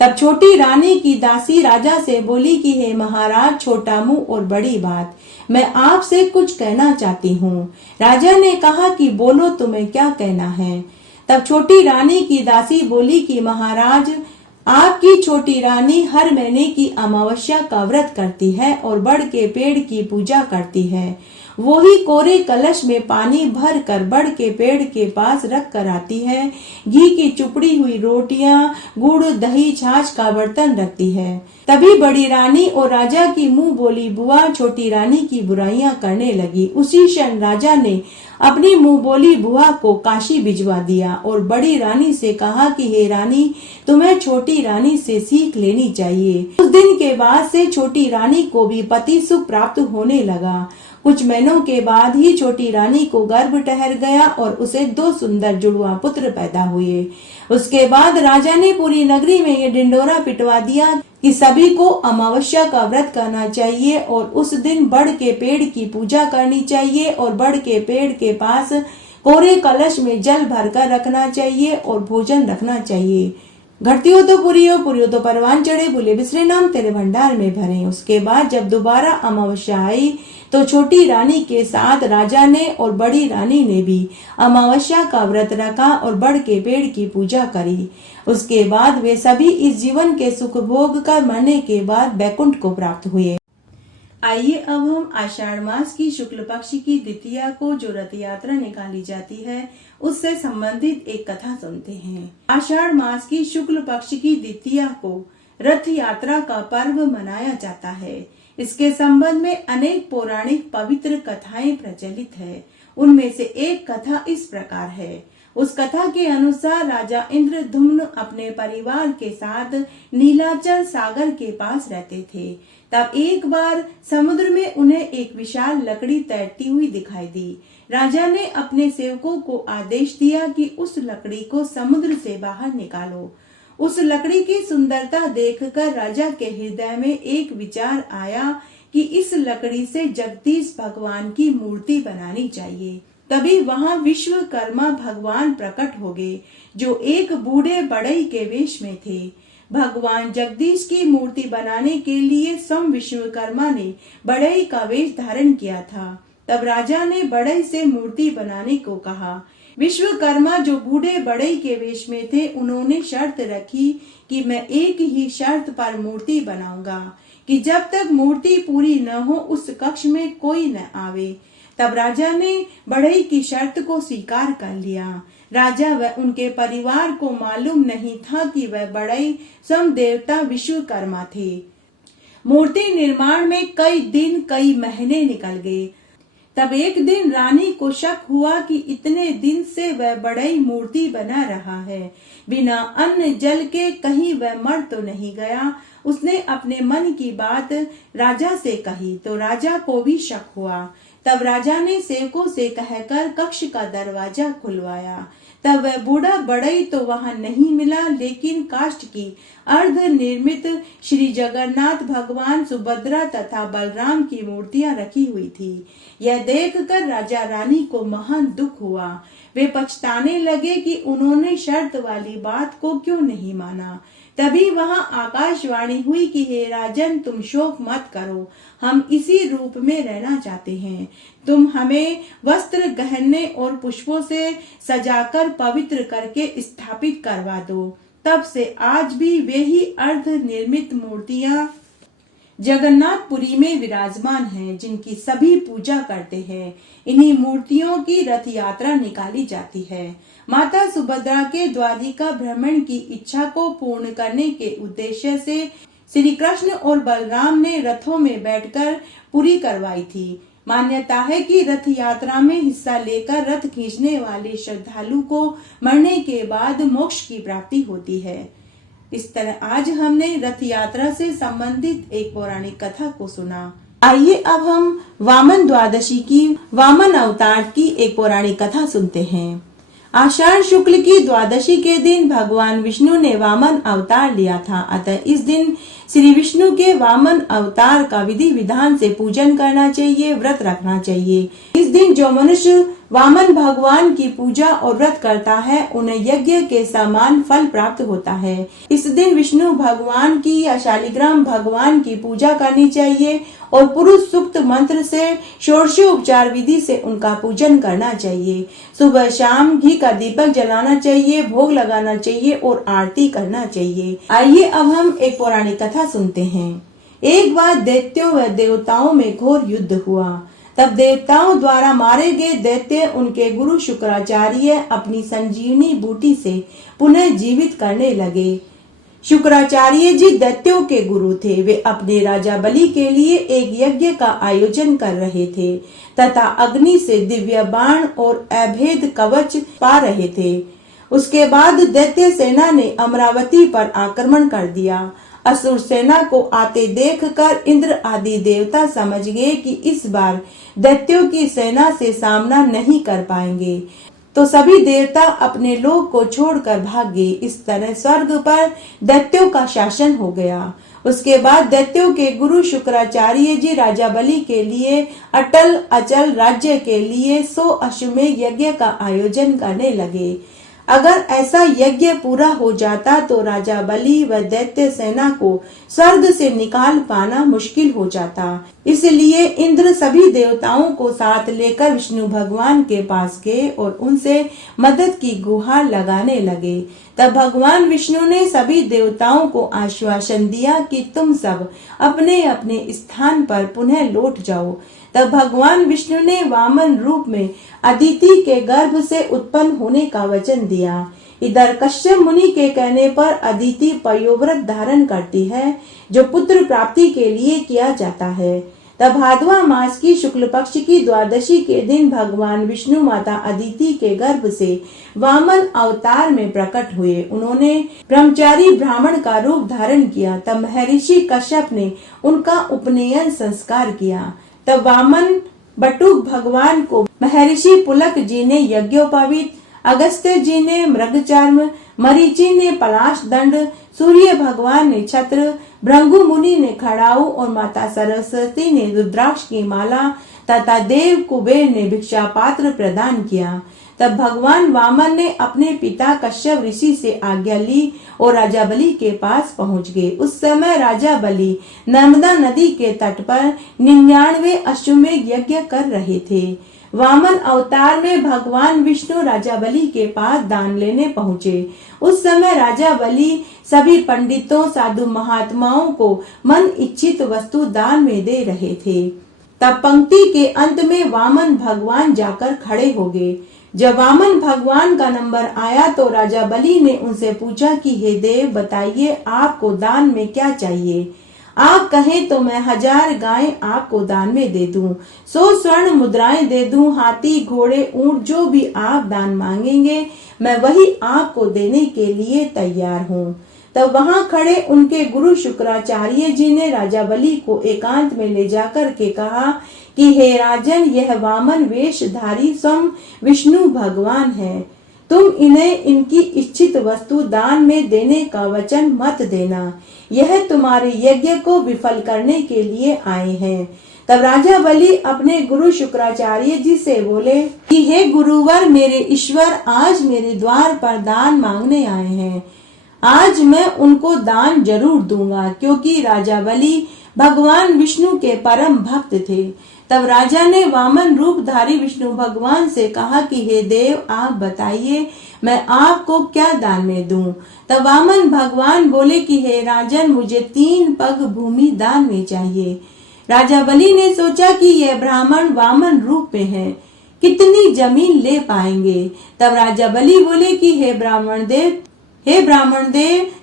तब छोटी रानी की दासी राजा से बोली कि हे महाराज, छोटा मुंह और बड़ी बात, मैं आपसे कुछ कहना चाहती हूँ। राजा ने कहा कि बोलो, तुम्हें क्या कहना है। तब छोटी रानी की दासी बोली कि महाराज, आपकी छोटी रानी हर महीने की अमावस्या का व्रत करती है और बड़ के पेड़ की पूजा करती है। वो ही कोरे कलश में पानी भर कर बड़ के पेड़ के पास रख कर आती है। घी की चुपड़ी हुई रोटियां, गुड़, दही, छाछ का बर्तन रखती है। तभी बड़ी रानी और राजा की मुंह बोली बुआ छोटी रानी की बुराइयां करने लगी। उसी क्षण राजा ने अपनी मुंह बोली बुआ को काशी भिजवा दिया और बड़ी रानी से कहा कि हे रानी, तुम्हें छोटी रानी से सीख लेनी चाहिए। उस दिन के बाद से छोटी रानी को भी पति सुख प्राप्त होने लगा। कुछ महीनों के बाद ही छोटी रानी को गर्भ ठहर गया और उसे 2 सुंदर जुड़वा पुत्र पैदा हुए। उसके बाद राजा ने पूरी नगरी में ये ढिंडोरा पिटवा दिया कि सभी को अमावस्या का व्रत करना चाहिए और उस दिन बड़ के पेड़ की पूजा करनी चाहिए और बड़ के पेड़ के पास कोरे कलश में जल भरकर रखना चाहिए और भोजन रखना चाहिए। घटती हो तो पूरी हो तो परवान चढ़े, भूले बिसरे नाम तेरे भंडार में भरे। उसके बाद जब दोबारा अमावस्या आई तो छोटी रानी के साथ राजा ने और बड़ी रानी ने भी अमावस्या का व्रत रखा और बड़ के पेड़ की पूजा करी। उसके बाद वे सभी इस जीवन के सुख भोग कर मरने के बाद बैकुंठ को प्राप्त हुए। आइए अब हम आषाढ़ मास की शुक्ल पक्ष की द्वितीया को, जो रथ यात्रा निकाली जाती है, उससे संबंधित एक कथा सुनते हैं। आषाढ़ मास की शुक्ल पक्ष की द्वितीया को रथ यात्रा का पर्व मनाया जाता है। इसके संबंध में अनेक पौराणिक पवित्र कथाएं प्रचलित है। उनमें से एक कथा इस प्रकार है। उस कथा के अनुसार राजा इंद्रद्युम्न अपने परिवार के साथ नीलाचल सागर के पास रहते थे। तब एक बार समुद्र में उन्हें एक विशाल लकड़ी तैरती हुई दिखाई दी। राजा ने अपने सेवकों को आदेश दिया कि उस लकड़ी को समुद्र से बाहर निकालो। उस लकड़ी की सुंदरता देखकर राजा के हृदय में एक विचार आया कि इस लकड़ी से जगदीश भगवान की मूर्ति बनानी चाहिए। तभी वहां विश्वकर्मा भगवान प्रकट हो गए, जो एक बूढ़े बढ़ई के वेश में थे। भगवान जगदीश की मूर्ति बनाने के लिए स्वयं विश्वकर्मा ने बढ़ई का वेश धारण किया था। तब राजा ने बढ़ई से मूर्ति बनाने को कहा। विश्वकर्मा, जो बूढ़े बढ़ई के वेश में थे, उन्होंने शर्त रखी कि मैं एक ही शर्त पर मूर्ति बनाऊंगा कि जब तक मूर्ति पूरी न हो उस कक्ष में कोई न आवे। तब राजा ने बढ़ई की शर्त को स्वीकार कर लिया। राजा व उनके परिवार को मालूम नहीं था कि वह बढ़ई स्वयं देवता विश्वकर्मा थे। मूर्ति निर्माण में कई दिन कई महीने निकल गए। तब एक दिन रानी को शक हुआ कि इतने दिन से वह बढ़ई मूर्ति बना रहा है, बिना अन्न जल के कहीं वह मर तो नहीं गया। उसने अपने मन की बात राजा से कही तो राजा को भी शक हुआ। तब राजा ने सेवकों से कहकर कक्ष का दरवाजा खुलवाया। तब वह बूढ़ा बढ़ई तो वहां नहीं मिला, लेकिन काष्ठ की अर्ध निर्मित श्री जगन्नाथ भगवान, सुभद्रा तथा बलराम की मूर्तियां रखी हुई थी। यह देखकर राजा रानी को महान दुख हुआ। वे पछताने लगे कि उन्होंने शर्त वाली बात को क्यों नहीं माना। तभी वहां आकाशवाणी हुई कि हे राजन, तुम शोक मत करो, हम इसी रूप में रहना चाहते हैं। तुम हमें वस्त्र, गहने और पुष्पों से सजाकर पवित्र करके स्थापित करवा दो। तब से आज भी वे ही अर्ध निर्मित मूर्तियां जगन्नाथपुरी में विराजमान हैं, जिनकी सभी पूजा करते हैं। इन्हीं मूर्तियों की रथ यात्रा निकाली जाती है। माता सुभद्रा के द्वारिका भ्रमण की इच्छा को पूर्ण करने के उद्देश्य से श्री कृष्ण और बलराम ने रथों में बैठकर पुरी करवाई थी। मान्यता है कि रथ यात्रा में हिस्सा लेकर रथ खींचने वाले श्रद्धालु को मरने के बाद मोक्ष की प्राप्ति होती है। इस तरह आज हमने रथ यात्रा से संबंधित एक पौराणिक कथा को सुना। आइए अब हम वामन द्वादशी की, वामन अवतार की एक पौराणिक कथा सुनते हैं। आषाढ़ शुक्ल की द्वादशी के दिन भगवान विष्णु ने वामन अवतार लिया था। अतः इस दिन श्री विष्णु के वामन अवतार का विधि विधान से पूजन करना चाहिए, व्रत रखना चाहिए। इस दिन जो मनुष्य वामन भगवान की पूजा और व्रत करता है, उन्हें यज्ञ के समान फल प्राप्त होता है। इस दिन विष्णु भगवान की या शालिग्राम भगवान की पूजा करनी चाहिए और पुरुष सूक्त मंत्र से षोडशोपचार विधि से उनका पूजन करना चाहिए। सुबह शाम घी का दीपक जलाना चाहिए, भोग लगाना चाहिए और आरती करना चाहिए। आइए अब हम एक पौराणिक कथा सुनते हैं। एक बार दैत्यों व देवताओं में घोर युद्ध हुआ। तब देवताओं द्वारा मारे गए दैत्य उनके गुरु शुक्राचार्य अपनी संजीवनी बूटी से पुनः जीवित करने लगे। शुक्राचार्य जी दैत्यों के गुरु थे। वे अपने राजा बलि के लिए एक यज्ञ का आयोजन कर रहे थे तथा अग्नि से दिव्य बाण और अभेद कवच पा रहे थे। उसके बाद दैत्य सेना ने अमरावती पर आक्रमण कर दिया। असुर सेना को आते देखकर इंद्र आदि देवता समझ गए कि इस बार दैत्यों की सेना से सामना नहीं कर पाएंगे, तो सभी देवता अपने लोक को छोड़कर भाग गए। इस तरह स्वर्ग पर दैत्यों का शासन हो गया। उसके बाद दैत्यों के गुरु शुक्राचार्य जी राजा बलि के लिए अटल अचल राज्य के लिए 100 अश्वमेध यज्ञ का आयोजन करने लगे। अगर ऐसा यज्ञ पूरा हो जाता तो राजा बलि व दैत्य सेना को स्वर्ग से निकाल पाना मुश्किल हो जाता। इसलिए इंद्र सभी देवताओं को साथ लेकर विष्णु भगवान के पास गए और उनसे मदद की गुहार लगाने लगे। तब भगवान विष्णु ने सभी देवताओं को आश्वासन दिया कि तुम सब अपने अपने स्थान पर पुनः लौट जाओ। तब भगवान विष्णु ने वामन रूप में अदिति के गर्भ से उत्पन्न होने का वचन दिया। इधर कश्यप मुनि के कहने पर अदिति पयोव्रत धारण करती है, जो पुत्र प्राप्ति के लिए किया जाता है। तब भाद्वा मास की शुक्ल पक्ष की द्वादशी के दिन भगवान विष्णु माता अदिति के गर्भ से वामन अवतार में प्रकट हुए। उन्होंने ब्रह्मचारी ब्राह्मण का रूप धारण किया। तब महर्षि कश्यप ने उनका उपनयन संस्कार किया। तब वामन बटुक भगवान को महर्षि पुलक जी ने यज्ञोपवीत, अगस्त्य जी ने मृगचर्म, मरीचि ने पलाश दंड, सूर्य भगवान ने छत्र, भृंगु मुनि ने खड़ाऊ और माता सरस्वती ने रुद्राक्ष की माला तथा देव कुबेर ने भिक्षा पात्र प्रदान किया। तब भगवान वामन ने अपने पिता कश्यप ऋषि से आज्ञा ली और राजा बलि के पास पहुंच गए। उस समय राजा बलि नर्मदा नदी के तट पर 99 अश्वमेध यज्ञ कर रहे थे। वामन अवतार में भगवान विष्णु राजा बलि के पास दान लेने पहुँचे। उस समय राजा बलि सभी पंडितों, साधु महात्माओं को मन इच्छित वस्तु दान में दे रहे थे। तब पंक्ति के अंत में वामन भगवान जाकर खड़े हो गए। जब वामन भगवान का नंबर आया तो राजा बलि ने उनसे पूछा कि हे देव, बताइए आपको दान में क्या चाहिए। आप कहें तो मैं 1000 गायें आपको दान में दे दूं, 100 स्वर्ण मुद्राएं दे दूं, हाथी, घोड़े, ऊंट, जो भी आप दान मांगेंगे मैं वही आपको देने के लिए तैयार हूँ। तब वहां खड़े उनके गुरु शुक्राचार्य जी ने राजा बलि को एकांत में ले जाकर के कहा कि हे राजन, यह वामन वेशधारी स्वयं विष्णु भगवान है। तुम इन्हें इनकी इच्छित वस्तु दान में देने का वचन मत देना। यह तुम्हारे यज्ञ को विफल करने के लिए आए हैं। तब राजा बलि अपने गुरु शुक्राचार्य जी से बोले कि हे गुरुवर, मेरे ईश्वर आज मेरे द्वार पर दान मांगने आए हैं। आज मैं उनको दान जरूर दूंगा, क्योंकि राजा बलि भगवान विष्णु के परम भक्त थे। तब राजा ने वामन रूपधारी विष्णु भगवान से कहा कि हे देव, आप बताइए मैं आपको क्या दान में दूं। तब वामन भगवान बोले कि हे राजन, मुझे 3 पग भूमि दान में चाहिए। राजा बलि ने सोचा कि यह ब्राह्मण वामन रूप में है, कितनी जमीन ले पाएंगे। तब राजा बलि बोले कि हे ब्राह्मण देव,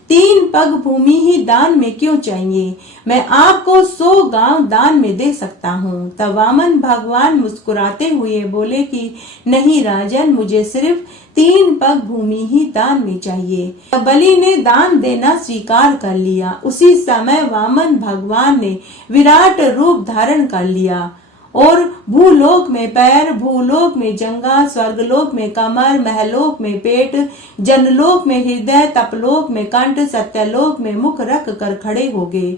3 पग भूमि ही दान में क्यों चाहिए? मैं आपको 100 गांव दान में दे सकता हूँ। तब वामन भगवान मुस्कुराते हुए बोले कि नहीं राजन, मुझे सिर्फ 3 पग भूमि ही दान में चाहिए। तब बलि ने दान देना स्वीकार कर लिया। उसी समय वामन भगवान ने विराट रूप धारण कर लिया और भूलोक में पैर, भूलोक में जंगा, स्वर्गलोक में कमर, महलोक में पेट, जनलोक में हृदय, तपलोक में कंठ, सत्यलोक में मुख रख कर खड़े हो गए।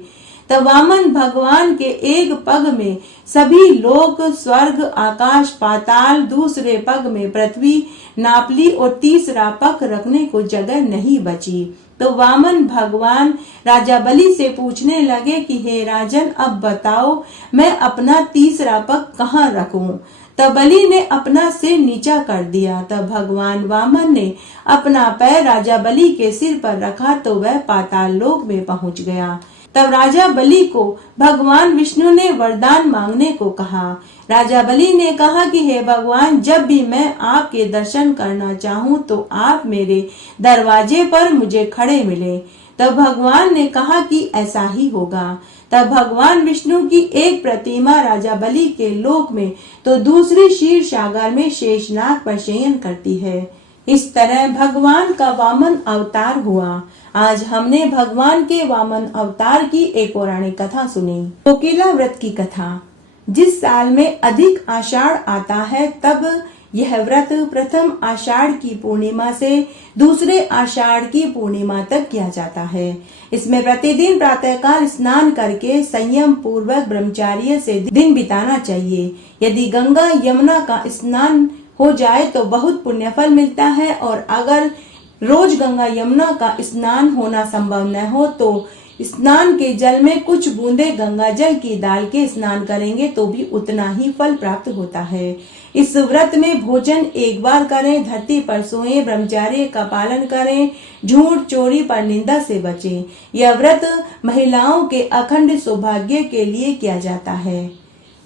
तब वामन भगवान के एक पग में सभी लोक, स्वर्ग, आकाश, पाताल, दूसरे पग में पृथ्वी नाप ली और तीसरा पग रखने को जगह नहीं बची। तो वामन भगवान राजा बलि से पूछने लगे कि हे राजन, अब बताओ मैं अपना तीसरा पग कहाँ रखूं। तब बलि ने अपना सिर नीचा कर दिया। तब भगवान वामन ने अपना पैर राजा बलि के सिर पर रखा तो वह पाताल लोक में पहुंच गया। तब राजा बलि को भगवान विष्णु ने वरदान मांगने को कहा। राजा बलि ने कहा कि हे भगवान, जब भी मैं आपके दर्शन करना चाहूं तो आप मेरे दरवाजे पर मुझे खड़े मिले। तब भगवान ने कहा कि ऐसा ही होगा। तब भगवान विष्णु की एक प्रतिमा राजा बलि के लोक में तो दूसरी क्षीर सागर में शेषनाग पर शयन करती है। इस तरह भगवान का वामन अवतार हुआ। आज हमने भगवान के वामन अवतार की एक पौराणिक कथा सुनी। कोकिला व्रत की कथा। जिस साल में अधिक आषाढ़ आता है तब यह व्रत प्रथम आषाढ़ की पूर्णिमा से दूसरे आषाढ़ की पूर्णिमा तक किया जाता है। इसमें प्रतिदिन प्रातःकाल स्नान करके संयम पूर्वक ब्रह्मचर्य से दिन बिताना चाहिए। यदि गंगा यमुना का स्नान हो जाए तो बहुत पुण्यफल मिलता है, और अगर रोज गंगा यमुना का स्नान होना संभव न हो तो स्नान के जल में कुछ बूंदे गंगा जल की डाल के स्नान करेंगे तो भी उतना ही फल प्राप्त होता है। इस व्रत में भोजन एक बार करें, धरती पर सोएं, ब्रह्मचर्य का पालन करें, झूठ चोरी पर निंदा से बचें। यह व्रत महिलाओं के अखंड सौभाग्य के लिए किया जाता है।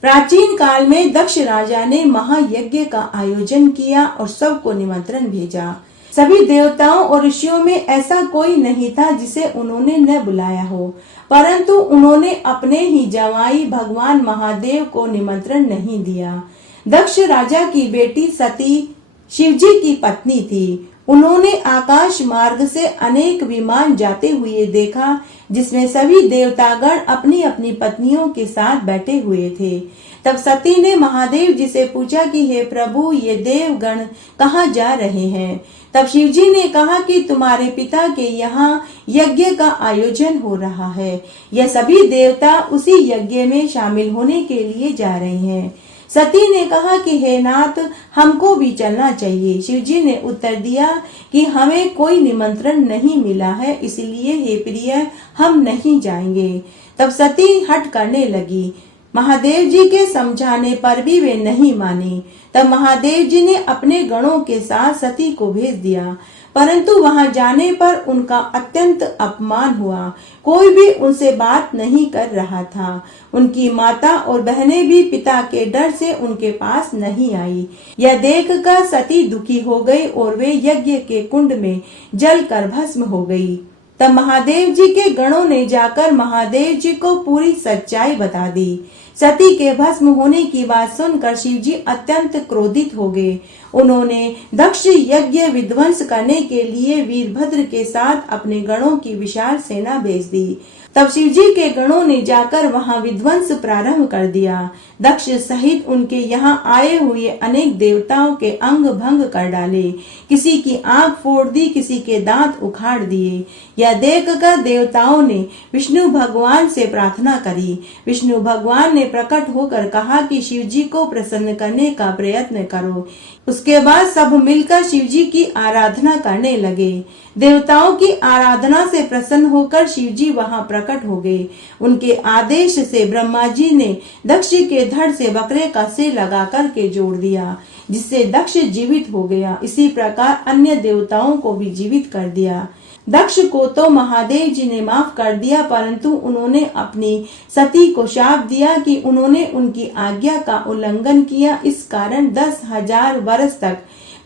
प्राचीन काल में दक्ष राजा ने महायज्ञ का आयोजन किया और सबको निमंत्रण भेजा। सभी देवताओं और ऋषियों में ऐसा कोई नहीं था जिसे उन्होंने न बुलाया हो, परंतु उन्होंने अपने ही जवाई भगवान महादेव को निमंत्रण नहीं दिया। दक्ष राजा की बेटी सती शिवजी की पत्नी थी। उन्होंने आकाश मार्ग से अनेक विमान जाते हुए देखा, जिसमें सभी देवतागण अपनी अपनी पत्नियों के साथ बैठे हुए थे। तब सती ने महादेव जी से पूछा कि हे प्रभु, ये देवगण कहाँ जा रहे हैं? तब शिवजी ने कहा कि तुम्हारे पिता के यहाँ यज्ञ का आयोजन हो रहा है। यह सभी देवता उसी यज्ञ में शामिल होने के लिए जा रहे हैं। सती ने कहा कि हे नाथ, हमको भी चलना चाहिए। शिवजी ने उत्तर दिया कि हमें कोई निमंत्रण नहीं मिला है, इसलिए हे प्रिय, हम नहीं जाएंगे। तब सती हट करने लगी। महादेव जी के समझाने पर भी वे नहीं मानी। तब महादेव जी ने अपने गणों के साथ सती को भेज दिया, परंतु वहां जाने पर उनका अत्यंत अपमान हुआ। कोई भी उनसे बात नहीं कर रहा था। उनकी माता और बहनें भी पिता के डर से उनके पास नहीं आई। यह देखकर सती दुखी हो गई और वे यज्ञ के कुंड में जलकर भस्म हो गई। तब महादेव जी के गणों ने जाकर महादेव जी को पूरी सच्चाई बता दी। सती के भस्म होने की बात सुनकर शिवजी अत्यंत क्रोधित हो गए। उन्होंने दक्ष यज्ञ विध्वंस करने के लिए वीरभद्र के साथ अपने गणों की विशाल सेना भेज दी। तब शिवजी के गणों ने जाकर वहां विध्वंस प्रारंभ कर दिया। दक्ष सहित उनके यहाँ आए हुए अनेक देवताओं के अंग भंग कर डाले, किसी की आंख फोड़ दी, किसी के दांत उखाड़ दिए। यह देखकर देवताओं ने विष्णु भगवान से प्रार्थना करी। विष्णु भगवान ने प्रकट होकर कहा कि शिवजी को प्रसन्न करने का प्रयत्न करो। उसके बाद सब मिलकर शिवजी की आराधना करने लगे। देवताओं की आराधना से प्रसन्न होकर शिवजी वहां प्रकट हो गए। उनके आदेश से ब्रह्मा जी ने दक्ष के धड़ से बकरे का सिर लगा करके जोड़ दिया, जिससे दक्ष जीवित हो गया। इसी प्रकार अन्य देवताओं को भी जीवित कर दिया। दक्ष को तो महादेव जी ने माफ कर दिया, परंतु उन्होंने अपनी सती को शाप दिया कि उन्होंने उनकी आज्ञा का उल्लंघन किया। इस कारण 10,000 वर्ष तक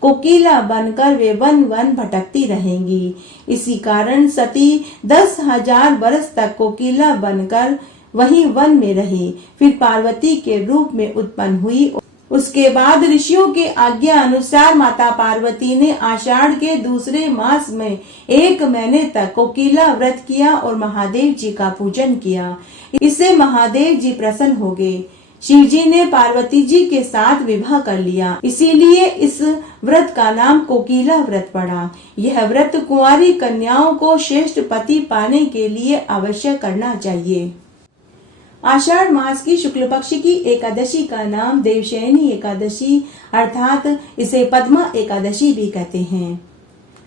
कोकिला बनकर वे वन वन भटकती रहेंगी। इसी कारण सती 10,000 वर्ष तक कोकिला बनकर वहीं वन में रही, फिर पार्वती के रूप में उत्पन्न हुई। उसके बाद ऋषियों के आज्ञा अनुसार माता पार्वती ने आषाढ़ के दूसरे मास में 1 महीने तक कोकिला व्रत किया और महादेव जी का पूजन किया। इससे महादेव जी प्रसन्न हो गए। शिव जी ने पार्वती जी के साथ विवाह कर लिया, इसीलिए इस व्रत का नाम कोकिला व्रत पड़ा। यह व्रत कुंवारी कन्याओं को श्रेष्ठ पति पाने के लिए अवश्य करना चाहिए। आषाढ़ मास की शुक्ल पक्ष की एकादशी का नाम देवशयनी एकादशी अर्थात इसे पद्मा एकादशी भी कहते हैं।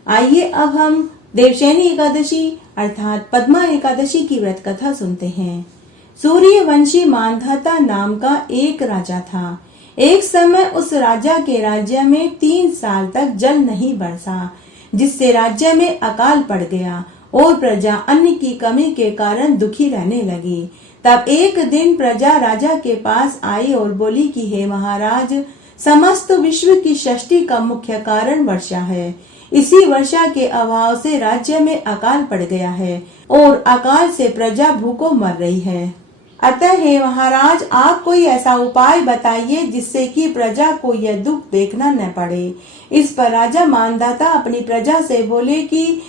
आइए अब हम देवशयनी एकादशी अर्थात पद्मा एकादशी की व्रत कथा सुनते हैं। सूर्यवंशी मांधाता नाम का एक राजा था। एक समय उस राजा के राज्य में 3 साल तक जल नहीं बरसा, जिससे राज्य में अकाल पड़ गया और प्रजा अन्न की कमी के कारण दुखी रहने लगी। तब एक दिन प्रजा राजा के पास आई और बोली कि हे महाराज, समस्त विश्व की सृष्टि का मुख्य कारण वर्षा है। इसी वर्षा के अभाव से राज्य में अकाल पड़ गया है और अकाल से प्रजा भूखों मर रही है। अतः हे महाराज, आप कोई ऐसा उपाय बताइए जिससे कि प्रजा को यह दुख देखना न पड़े। इस पर राजा मानधाता अपनी प्रजा से बोले कि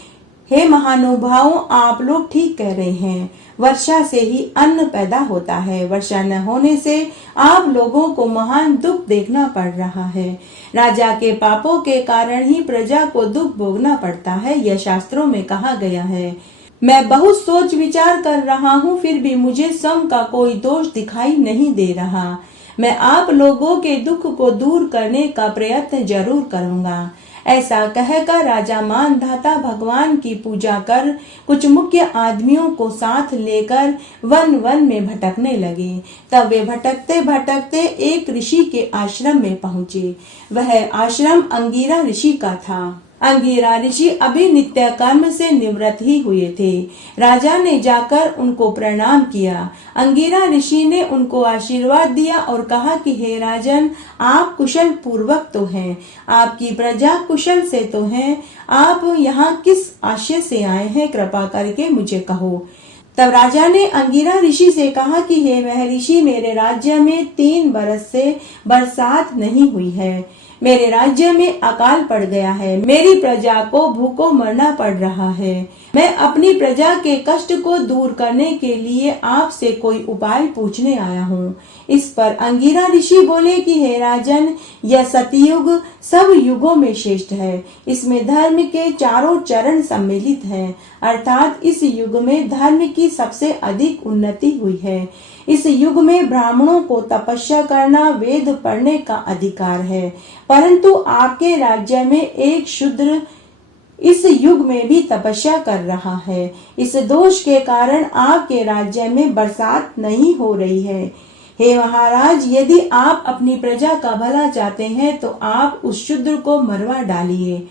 हे महानुभावों, आप लोग ठीक कह रहे हैं। वर्षा से ही अन्न पैदा होता है। वर्षा न होने से आप लोगों को महान दुख देखना पड़ रहा है। राजा के पापों के कारण ही प्रजा को दुख भोगना पड़ता है, यह शास्त्रों में कहा गया है। मैं बहुत सोच विचार कर रहा हूँ, फिर भी मुझे स्वयं का कोई दोष दिखाई नहीं दे रहा। मैं आप लोगों के दुख को दूर करने का प्रयत्न जरूर करूँगा। ऐसा कहकर राजा मानधाता भगवान की पूजा कर कुछ मुख्य आदमियों को साथ लेकर वन वन में भटकने लगे। तब वे भटकते भटकते एक ऋषि के आश्रम में पहुँचे। वह आश्रम अंगिरा ऋषि का था। अंगिरा ऋषि अभी नित्य कर्म से निवृत्त ही हुए थे। राजा ने जाकर उनको प्रणाम किया। अंगिरा ऋषि ने उनको आशीर्वाद दिया और कहा कि हे राजन, आप कुशल पूर्वक तो हैं, आपकी प्रजा कुशल से तो हैं। आप यहाँ किस आशय से आए हैं, कृपा करके मुझे कहो। तब राजा ने अंगिरा ऋषि से कहा कि हे महर्षि, मेरे राज्य में 3 बरस से बरसात नहीं हुई है। मेरे राज्य में अकाल पड़ गया है। मेरी प्रजा को भूखों मरना पड़ रहा है। मैं अपनी प्रजा के कष्ट को दूर करने के लिए आपसे कोई उपाय पूछने आया हूँ। इस पर अंगिरा ऋषि बोले कि हे राजन, यह सतयुग सब युगों में श्रेष्ठ है। इसमें धर्म के 4 चरण सम्मिलित हैं, अर्थात इस युग में धर्म की सबसे अधिक उन्नति हुई है। इस युग में ब्राह्मणों को तपस्या करना, वेद पढ़ने का अधिकार है, परंतु आपके राज्य में एक शूद्र इस युग में भी तपस्या कर रहा है। इस दोष के कारण आपके राज्य में बरसात नहीं हो रही है। हे महाराज, यदि आप अपनी प्रजा का भला चाहते हैं तो आप उस शूद्र को मरवा डालिए।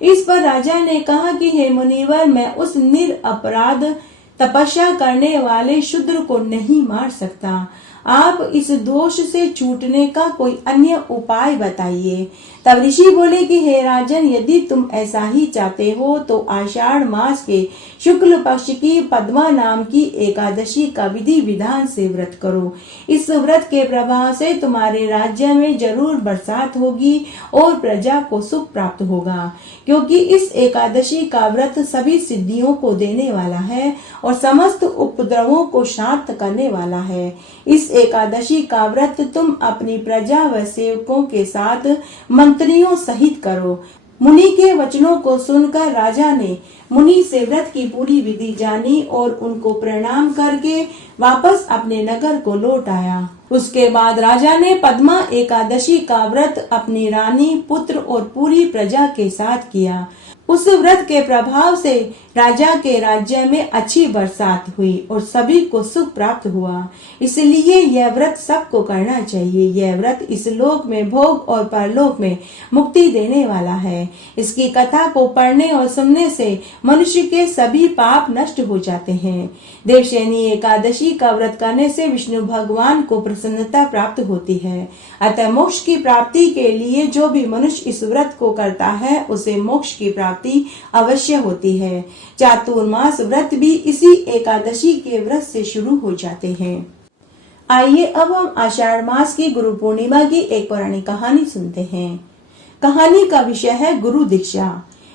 इस पर राजा ने कहा कि हे मुनिवर, मैं उस निरपराध तपस्या करने वाले शूद्र को नहीं मार सकता। आप इस दोष से छूटने का कोई अन्य उपाय बताइए। तब ऋषि बोले कि हे राजन, यदि तुम ऐसा ही चाहते हो तो आषाढ़ मास के शुक्ल पक्ष की पद्मा नाम की एकादशी का विधि विधान से व्रत करो। इस व्रत के प्रभाव से तुम्हारे राज्य में जरूर बरसात होगी और प्रजा को सुख प्राप्त होगा, क्योंकि इस एकादशी का व्रत सभी सिद्धियों को देने वाला है और समस्त उपद्रवों को शांत करने वाला है। इस एकादशी का व्रत तुम अपनी प्रजा व सेवकों के साथ मंत्रियों सहित करो। मुनि के वचनों को सुनकर राजा ने मुनि से व्रत की पूरी विधि जानी और उनको प्रणाम करके वापस अपने नगर को लौट आया। उसके बाद राजा ने पद्मा एकादशी का व्रत अपनी रानी, पुत्र और पूरी प्रजा के साथ किया। उस व्रत के प्रभाव से राजा के राज्य में अच्छी बरसात हुई और सभी को सुख प्राप्त हुआ। इसलिए यह व्रत सबको करना चाहिए। यह व्रत इस लोक में भोग और परलोक में मुक्ति देने वाला है। इसकी कथा को पढ़ने और सुनने से मनुष्य के सभी पाप नष्ट हो जाते हैं। देवशयनी एकादशी का व्रत करने से विष्णु भगवान को प्रसन्नता प्राप्त होती है। अतः मोक्ष की प्राप्ति के लिए जो भी मनुष्य इस व्रत को करता है उसे मोक्ष की प्राप्ति अवश्य होती है। चातुर्मास व्रत भी इसी एकादशी के व्रत से शुरू हो जाते हैं। आइए अब हम आषाढ़ मास की गुरु पूर्णिमा की एक पौराणिक कहानी सुनते हैं। कहानी का विषय है गुरु दीक्षा।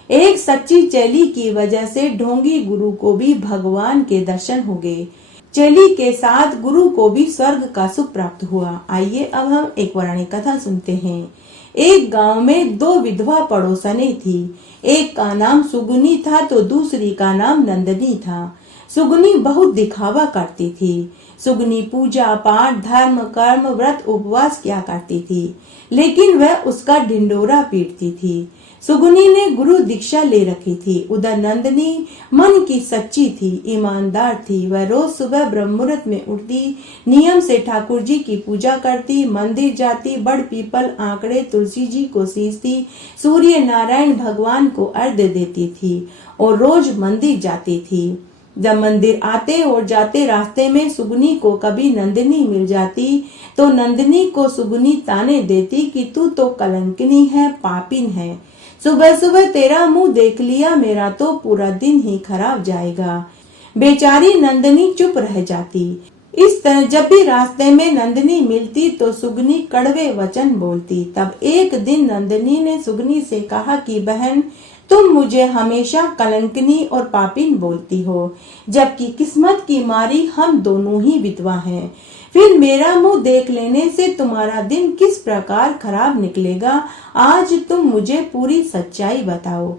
एक सच्ची चेली की वजह से ढोंगी गुरु को भी भगवान के दर्शन हो गए। चेली के साथ गुरु को भी स्वर्ग का सुख प्राप्त हुआ। आइए अब हम एक पौराणिक कथा सुनते हैं। एक गांव में दो विधवा पड़ोसनें थी। एक का नाम सुगुनी था तो दूसरी का नाम नंदनी था। सुगुनी बहुत दिखावा करती थी। सुगुनी पूजा पाठ, धर्म, कर्म, व्रत, उपवास किया करती थी, लेकिन वह उसका ढिंडोरा पीटती थी। सुगुनी ने गुरु दीक्षा ले रखी थी। उधर नंदनी मन की सच्ची थी, ईमानदार थी। वह रोज सुबह ब्रह्म मुहूर्त में उठती, नियम से ठाकुर जी की पूजा करती, मंदिर जाती, बड़ पीपल, आंकड़े, तुलसी जी को सींचती, सूर्य नारायण भगवान को अर्घ्य देती थी और रोज मंदिर जाती थी। जब मंदिर आते और जाते रास्ते में सुगुनी को कभी नंदिनी मिल जाती तो नंदिनी को सुगुनी ताने देती कि तू तो कलंकिनी है, पापिन है। सुबह सुबह तेरा मुंह देख लिया, मेरा तो पूरा दिन ही खराब जाएगा। बेचारी नंदिनी चुप रह जाती। इस तरह जब भी रास्ते में नंदिनी मिलती तो सुगनी कड़वे वचन बोलती। तब एक दिन नंदिनी ने सुगनी से कहा कि बहन, तुम मुझे हमेशा कलंकिनी और पापिन बोलती हो, जबकि किस्मत की मारी हम दोनों ही विधवा हैं। फिर मेरा मुंह देख लेने से तुम्हारा दिन किस प्रकार खराब निकलेगा, आज तुम मुझे पूरी सच्चाई बताओ।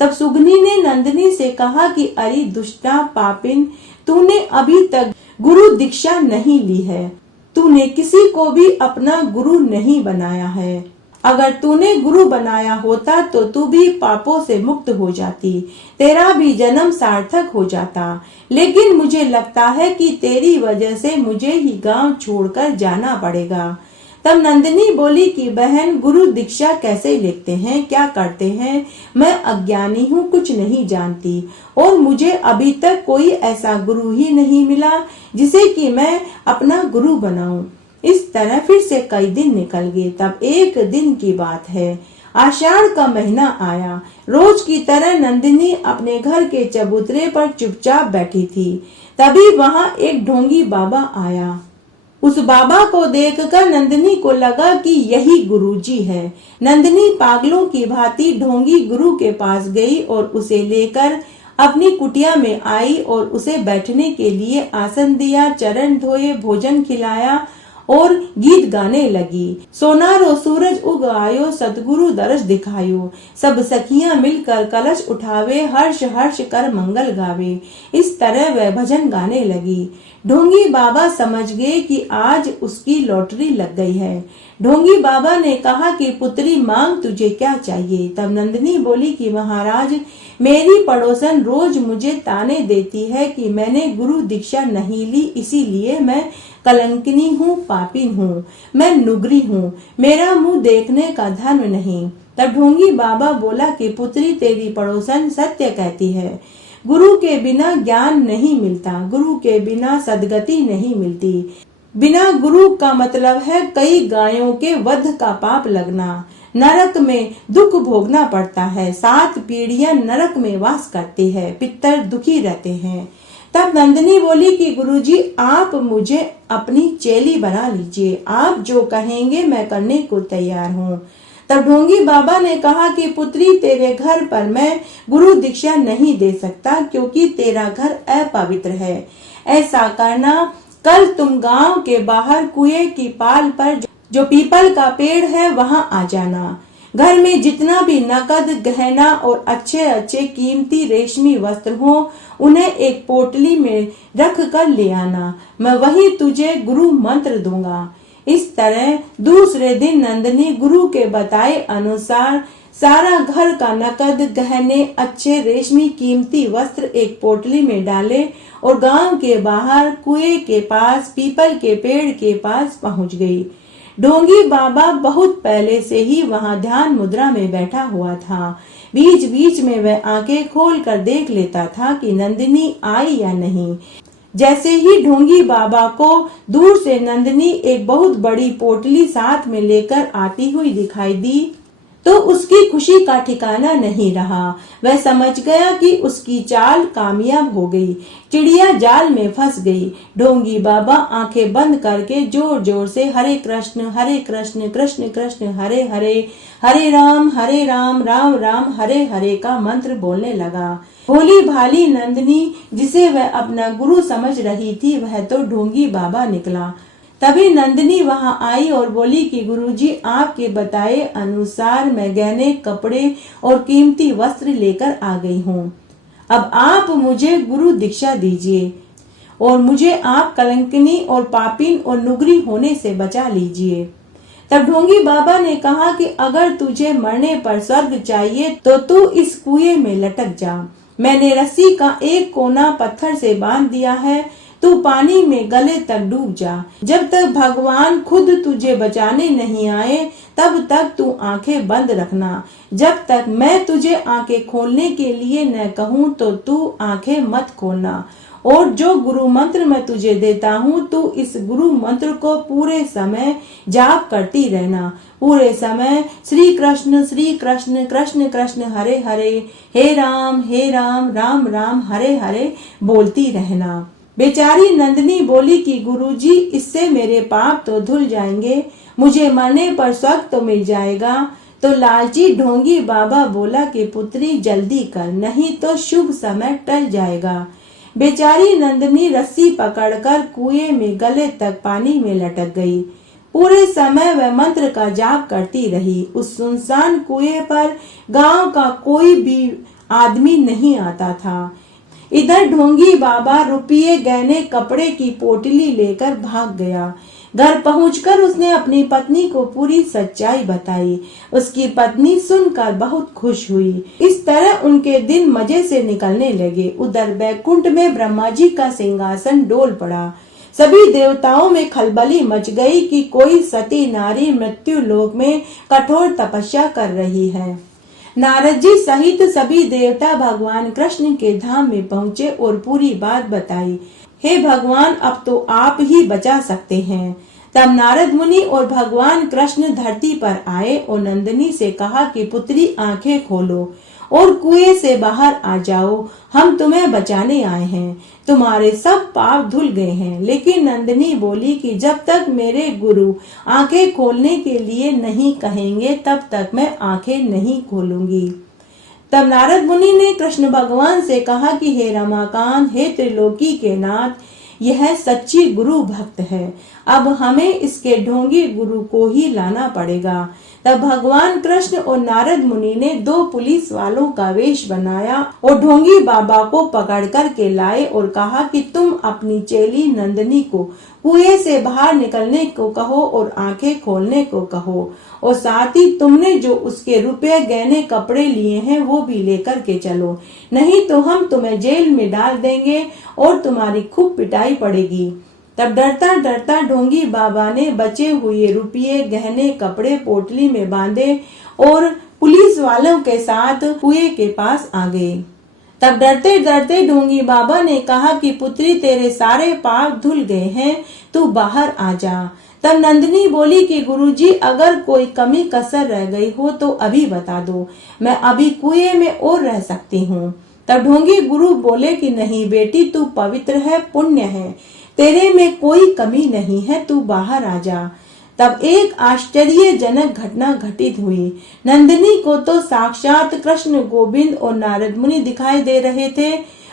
तब सुगनी ने नंदिनी से कहा कि अरे दुष्टा पापिन, तूने अभी तक गुरु दीक्षा नहीं ली है। तूने किसी को भी अपना गुरु नहीं बनाया है। अगर तूने गुरु बनाया होता तो तू भी पापों से मुक्त हो जाती, तेरा भी जन्म सार्थक हो जाता। लेकिन मुझे लगता है कि तेरी वजह से मुझे ही गांव छोड़कर जाना पड़ेगा। तब नंदिनी बोली कि बहन, गुरु दीक्षा कैसे लेते हैं, क्या करते हैं, मैं अज्ञानी हूँ, कुछ नहीं जानती और मुझे अभी तक कोई ऐसा गुरु ही नहीं मिला जिसे कि मैं अपना गुरु बनाऊं। इस तरह फिर से कई दिन निकल गए। तब एक दिन की बात है, आषाढ़ का महीना आया। रोज की तरह नंदिनी अपने घर के चबूतरे पर चुपचाप बैठी थी। तभी वहां एक ढोंगी बाबा आया। उस बाबा को देखकर नंदिनी को लगा कि यही गुरुजी है। नंदिनी पागलों की भांति ढोंगी गुरु के पास गई और उसे लेकर अपनी कुटिया में आई और उसे बैठने के लिए आसन दिया, चरण धोए, भोजन खिलाया और गीत गाने लगी। सोनारो सूरज उग आयो, सतगुरु दर्श दिखायो, सब सखियां मिलकर कलश उठावे, हर्ष हर्ष कर मंगल गावे। इस तरह वह भजन गाने लगी। ढोंगी बाबा समझ गए कि आज उसकी लॉटरी लग गई है। ढोंगी बाबा ने कहा कि पुत्री मांग, तुझे क्या चाहिए। तब नंदिनी बोली कि महाराज, मेरी पड़ोसन रोज मुझे ताने देती है कि मैंने गुरु दीक्षा नहीं ली, इसीलिए मैं कलंकिनी हूँ, पापिन हूँ, मैं नुगरी हूँ, मेरा मुंह देखने का धर्म नहीं। तब ढोंगी बाबा बोला कि पुत्री, तेरी पड़ोसन सत्य कहती है। गुरु के बिना ज्ञान नहीं मिलता, गुरु के बिना सदगति नहीं मिलती। बिना गुरु का मतलब है कई गायों के वध का पाप लगना। नरक में दुख भोगना पड़ता है। 7 पीढ़ियां नरक में वास करती है। पितर दुखी रहते हैं। तब नंदिनी बोली कि गुरुजी आप मुझे अपनी चेली बना लीजिए। आप जो कहेंगे मैं करने को तैयार हूँ। तब ढोंगी बाबा ने कहा कि पुत्री तेरे घर पर मैं गुरु दीक्षा नहीं दे सकता क्योंकि तेरा घर अपवित्र है। ऐसा करना, कल तुम गांव के बाहर कुएं की पाल पर जो पीपल का पेड़ है वहां आ जाना। घर में जितना भी नकद गहना और अच्छे अच्छे कीमती रेशमी वस्त्र हो उन्हें एक पोटली में रख कर ले आना। मैं वही तुझे गुरु मंत्र दूंगा। इस तरह दूसरे दिन नंदिनी गुरु के बताए अनुसार सारा घर का नकद गहने अच्छे रेशमी कीमती वस्त्र एक पोटली में डाले और गांव के बाहर कुएं के पास पीपल के पेड़ के पास पहुंच गई। ढोंगी बाबा बहुत पहले से ही वहां ध्यान मुद्रा में बैठा हुआ था। बीच बीच में वह आंखें खोल कर देख लेता था कि नंदिनी आई या नहीं। जैसे ही ढोंगी बाबा को दूर से नंदिनी एक बहुत बड़ी पोटली साथ में लेकर आती हुई दिखाई दी तो उसकी खुशी का ठिकाना नहीं रहा। वह समझ गया कि उसकी चाल कामयाब हो गई। चिड़िया जाल में फंस गई। ढोंगी बाबा आंखें बंद करके जोर जोर से हरे कृष्ण कृष्ण कृष्ण हरे हरे, हरे राम राम राम हरे हरे का मंत्र बोलने लगा। भोली भाली नंदिनी जिसे वह अपना गुरु समझ रही थी वह तो ढोंगी बाबा निकला। तभी नंदिनी वहां आई और बोली कि गुरुजी आपके बताए अनुसार मैं गहने कपड़े और कीमती वस्त्र लेकर आ गई हूँ। अब आप मुझे गुरु दीक्षा दीजिए और मुझे आप कलंकिनी और पापिन और नुगरी होने से बचा लीजिए। तब ढोंगी बाबा ने कहा कि अगर तुझे मरने पर स्वर्ग चाहिए तो तू इस कुएं में लटक जा। मैंने रस्सी का एक कोना पत्थर से बांध दिया है। तू पानी में गले तक डूब जा। जब तक भगवान खुद तुझे बचाने नहीं आए तब तक तू आंखें बंद रखना। जब तक मैं तुझे आंखें खोलने के लिए न कहूँ तो तू आंखें मत खोलना। और जो गुरु मंत्र मैं तुझे देता हूँ तू इस गुरु मंत्र को पूरे समय जाप करती रहना। पूरे समय श्री कृष्ण कृष्ण कृष्ण हरे हरे, हे राम राम राम हरे हरे बोलती रहना। बेचारी नंदिनी बोली कि गुरुजी इससे मेरे पाप तो धुल जाएंगे, मुझे मरने पर स्वर्ग तो मिल जाएगा। तो लालची ढोंगी बाबा बोला कि पुत्री जल्दी कर नहीं तो शुभ समय टल जाएगा। बेचारी नंदिनी रस्सी पकड़कर कुएं में गले तक पानी में लटक गई। पूरे समय वह मंत्र का जाप करती रही। उस सुनसान कुएं पर गांव का कोई भी आदमी नहीं आता था। इधर ढोंगी बाबा रुपये गहने कपड़े की पोटली लेकर भाग गया। घर पहुंचकर उसने अपनी पत्नी को पूरी सच्चाई बताई। उसकी पत्नी सुनकर बहुत खुश हुई। इस तरह उनके दिन मजे से निकलने लगे। उधर बैकुंठ में ब्रह्मा जी का सिंहासन डोल पड़ा। सभी देवताओं में खलबली मच गई कि कोई सती नारी मृत्यु लोक में कठोर तपस्या कर रही है। नारद जी सहित सभी देवता भगवान कृष्ण के धाम में पहुँचे और पूरी बात बताई। हे भगवान अब तो आप ही बचा सकते हैं। तब नारद मुनि और भगवान कृष्ण धरती पर आए और नंदिनी से कहा कि पुत्री आंखें खोलो और कुएं से बाहर आ जाओ, हम तुम्हें बचाने आए हैं। तुम्हारे सब पाप धुल गए हैं। लेकिन नंदिनी बोली कि जब तक मेरे गुरु आंखें खोलने के लिए नहीं कहेंगे तब तक मैं आंखें नहीं खोलूंगी। तब नारद मुनि ने कृष्ण भगवान से कहा कि हे रमाकांत, हे त्रिलोकी के नाथ, यह सच्ची गुरु भक्त है। अब हमें इसके ढोंगी गुरु को ही लाना पड़ेगा। तब भगवान कृष्ण और नारद मुनि ने 2 पुलिस वालों का वेश बनाया और ढोंगी बाबा को पकड़ कर के लाए और कहा कि तुम अपनी चेली नंदिनी को कुएं से बाहर निकलने को कहो और आंखें खोलने को कहो और साथ ही तुमने जो उसके रुपए गहने कपड़े लिए हैं वो भी लेकर के चलो, नहीं तो हम तुम्हें जेल में डाल देंगे और तुम्हारी खूब पिटाई पड़ेगी। तब डरता डरता ढोंगी बाबा ने बचे हुए रुपये गहने कपड़े पोटली में बांधे और पुलिस वालों के साथ कुएं के पास आ गए। तब डरते डरते ढोंगी बाबा ने कहा कि पुत्री तेरे सारे पाप धुल गए हैं, तू बाहर आ जा। तब नंदिनी बोली कि गुरुजी, अगर कोई कमी कसर रह गई हो तो अभी बता दो, मैं अभी कुएं में और रह सकती हूँ। तब ढोंगी गुरु बोले कि नहीं बेटी, तू पवित्र है, पुण्य है, तेरे में कोई कमी नहीं है, तू बाहर आ जा। तब एक आश्चर्यजनक घटना घटित हुई। नंदिनी को तो साक्षात कृष्ण, गोविंद और नारद मुनि दिखाई दे रहे थे,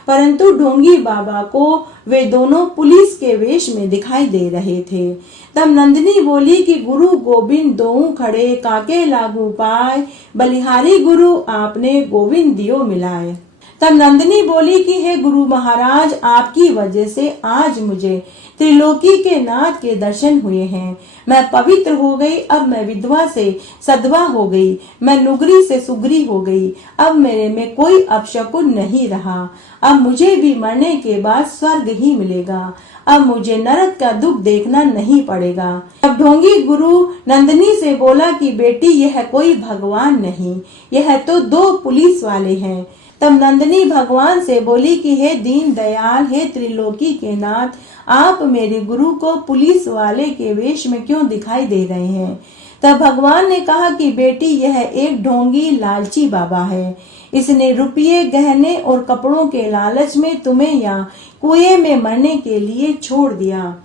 परंतु ढोंगी बाबा को वे दोनों पुलिस के वेश में दिखाई दे रहे थे। तब नंदिनी बोली कि गुरु गोविंद दोऊ खड़े, काके लागू पाए, बलिहारी गुरु आपने गोविंद दियो मिलाए। तब नंदिनी बोली कि हे गुरु महाराज, आपकी वजह से आज मुझे त्रिलोकी के नाथ के दर्शन हुए हैं। मैं पवित्र हो गई, अब मैं विधवा से सधवा हो गई, मैं नुगरी से सुगरी हो गई, अब मेरे में कोई अपशकुन नहीं रहा। अब मुझे भी मरने के बाद स्वर्ग ही मिलेगा, अब मुझे नरक का दुख देखना नहीं पड़ेगा। तब ढोंगी गुरु नंदिनी से बोला कि बेटी, यह कोई भगवान नहीं, यह तो दो पुलिस वाले हैं। तब नंदिनी भगवान से बोली कि हे दीन दयाल, हे त्रिलोकी के नाथ, आप मेरे गुरु को पुलिस वाले के वेश में क्यों दिखाई दे रहे हैं। तब भगवान ने कहा कि बेटी, यह एक ढोंगी लालची बाबा है, इसने रुपये, गहने और कपड़ों के लालच में तुम्हें यहाँ कुएं में मरने के लिए छोड़ दिया।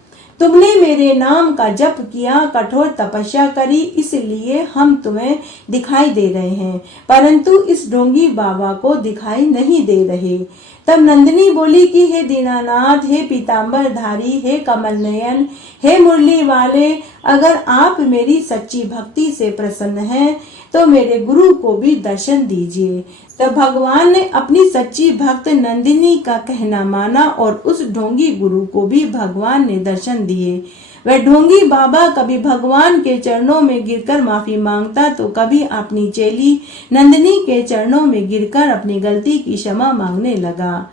तुमने मेरे नाम का जप किया, कठोर तपस्या करी, इसलिए हम तुम्हें दिखाई दे रहे हैं, परंतु इस ढोंगी बाबा को दिखाई नहीं दे रहे। तब नंदिनी बोली कि हे दीनानाथ, हे पीतांबर धारी, हे कमल नयन, हे मुरली वाले, अगर आप मेरी सच्ची भक्ति से प्रसन्न हैं तो मेरे गुरु को भी दर्शन दीजिए। तब भगवान ने अपनी सच्ची भक्त नंदिनी का कहना माना और उस ढोंगी गुरु को भी भगवान ने दर्शन दिए। वह ढोंगी बाबा कभी भगवान के चरणों में गिरकर माफी मांगता तो कभी अपनी चेली नंदिनी के चरणों में गिरकर अपनी गलती की क्षमा मांगने लगा।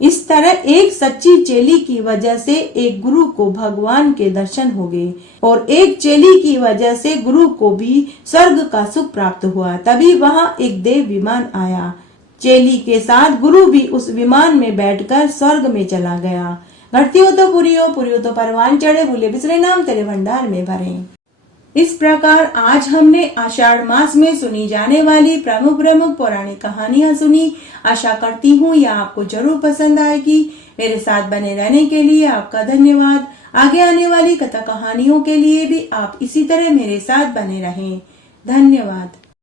इस तरह एक सच्ची चेली की वजह से एक गुरु को भगवान के दर्शन हो गए और एक चेली की वजह से गुरु को भी स्वर्ग का सुख प्राप्त हुआ। तभी वहां एक देव विमान आया, चेली के साथ गुरु भी उस विमान में बैठकर स्वर्ग में चला गया। घटती हो तो पूरी हो तो परवान चढ़े, भूले बिसरे नाम तेरे भंडार में भरे। इस प्रकार आज हमने आषाढ़ मास में सुनी जाने वाली प्रमुख प्रमुख पौराणिक कहानियां सुनी। आशा करती हूँ यह आपको जरूर पसंद आएगी। मेरे साथ बने रहने के लिए आपका धन्यवाद। आगे आने वाली कथा कहानियों के लिए भी आप इसी तरह मेरे साथ बने रहें। धन्यवाद।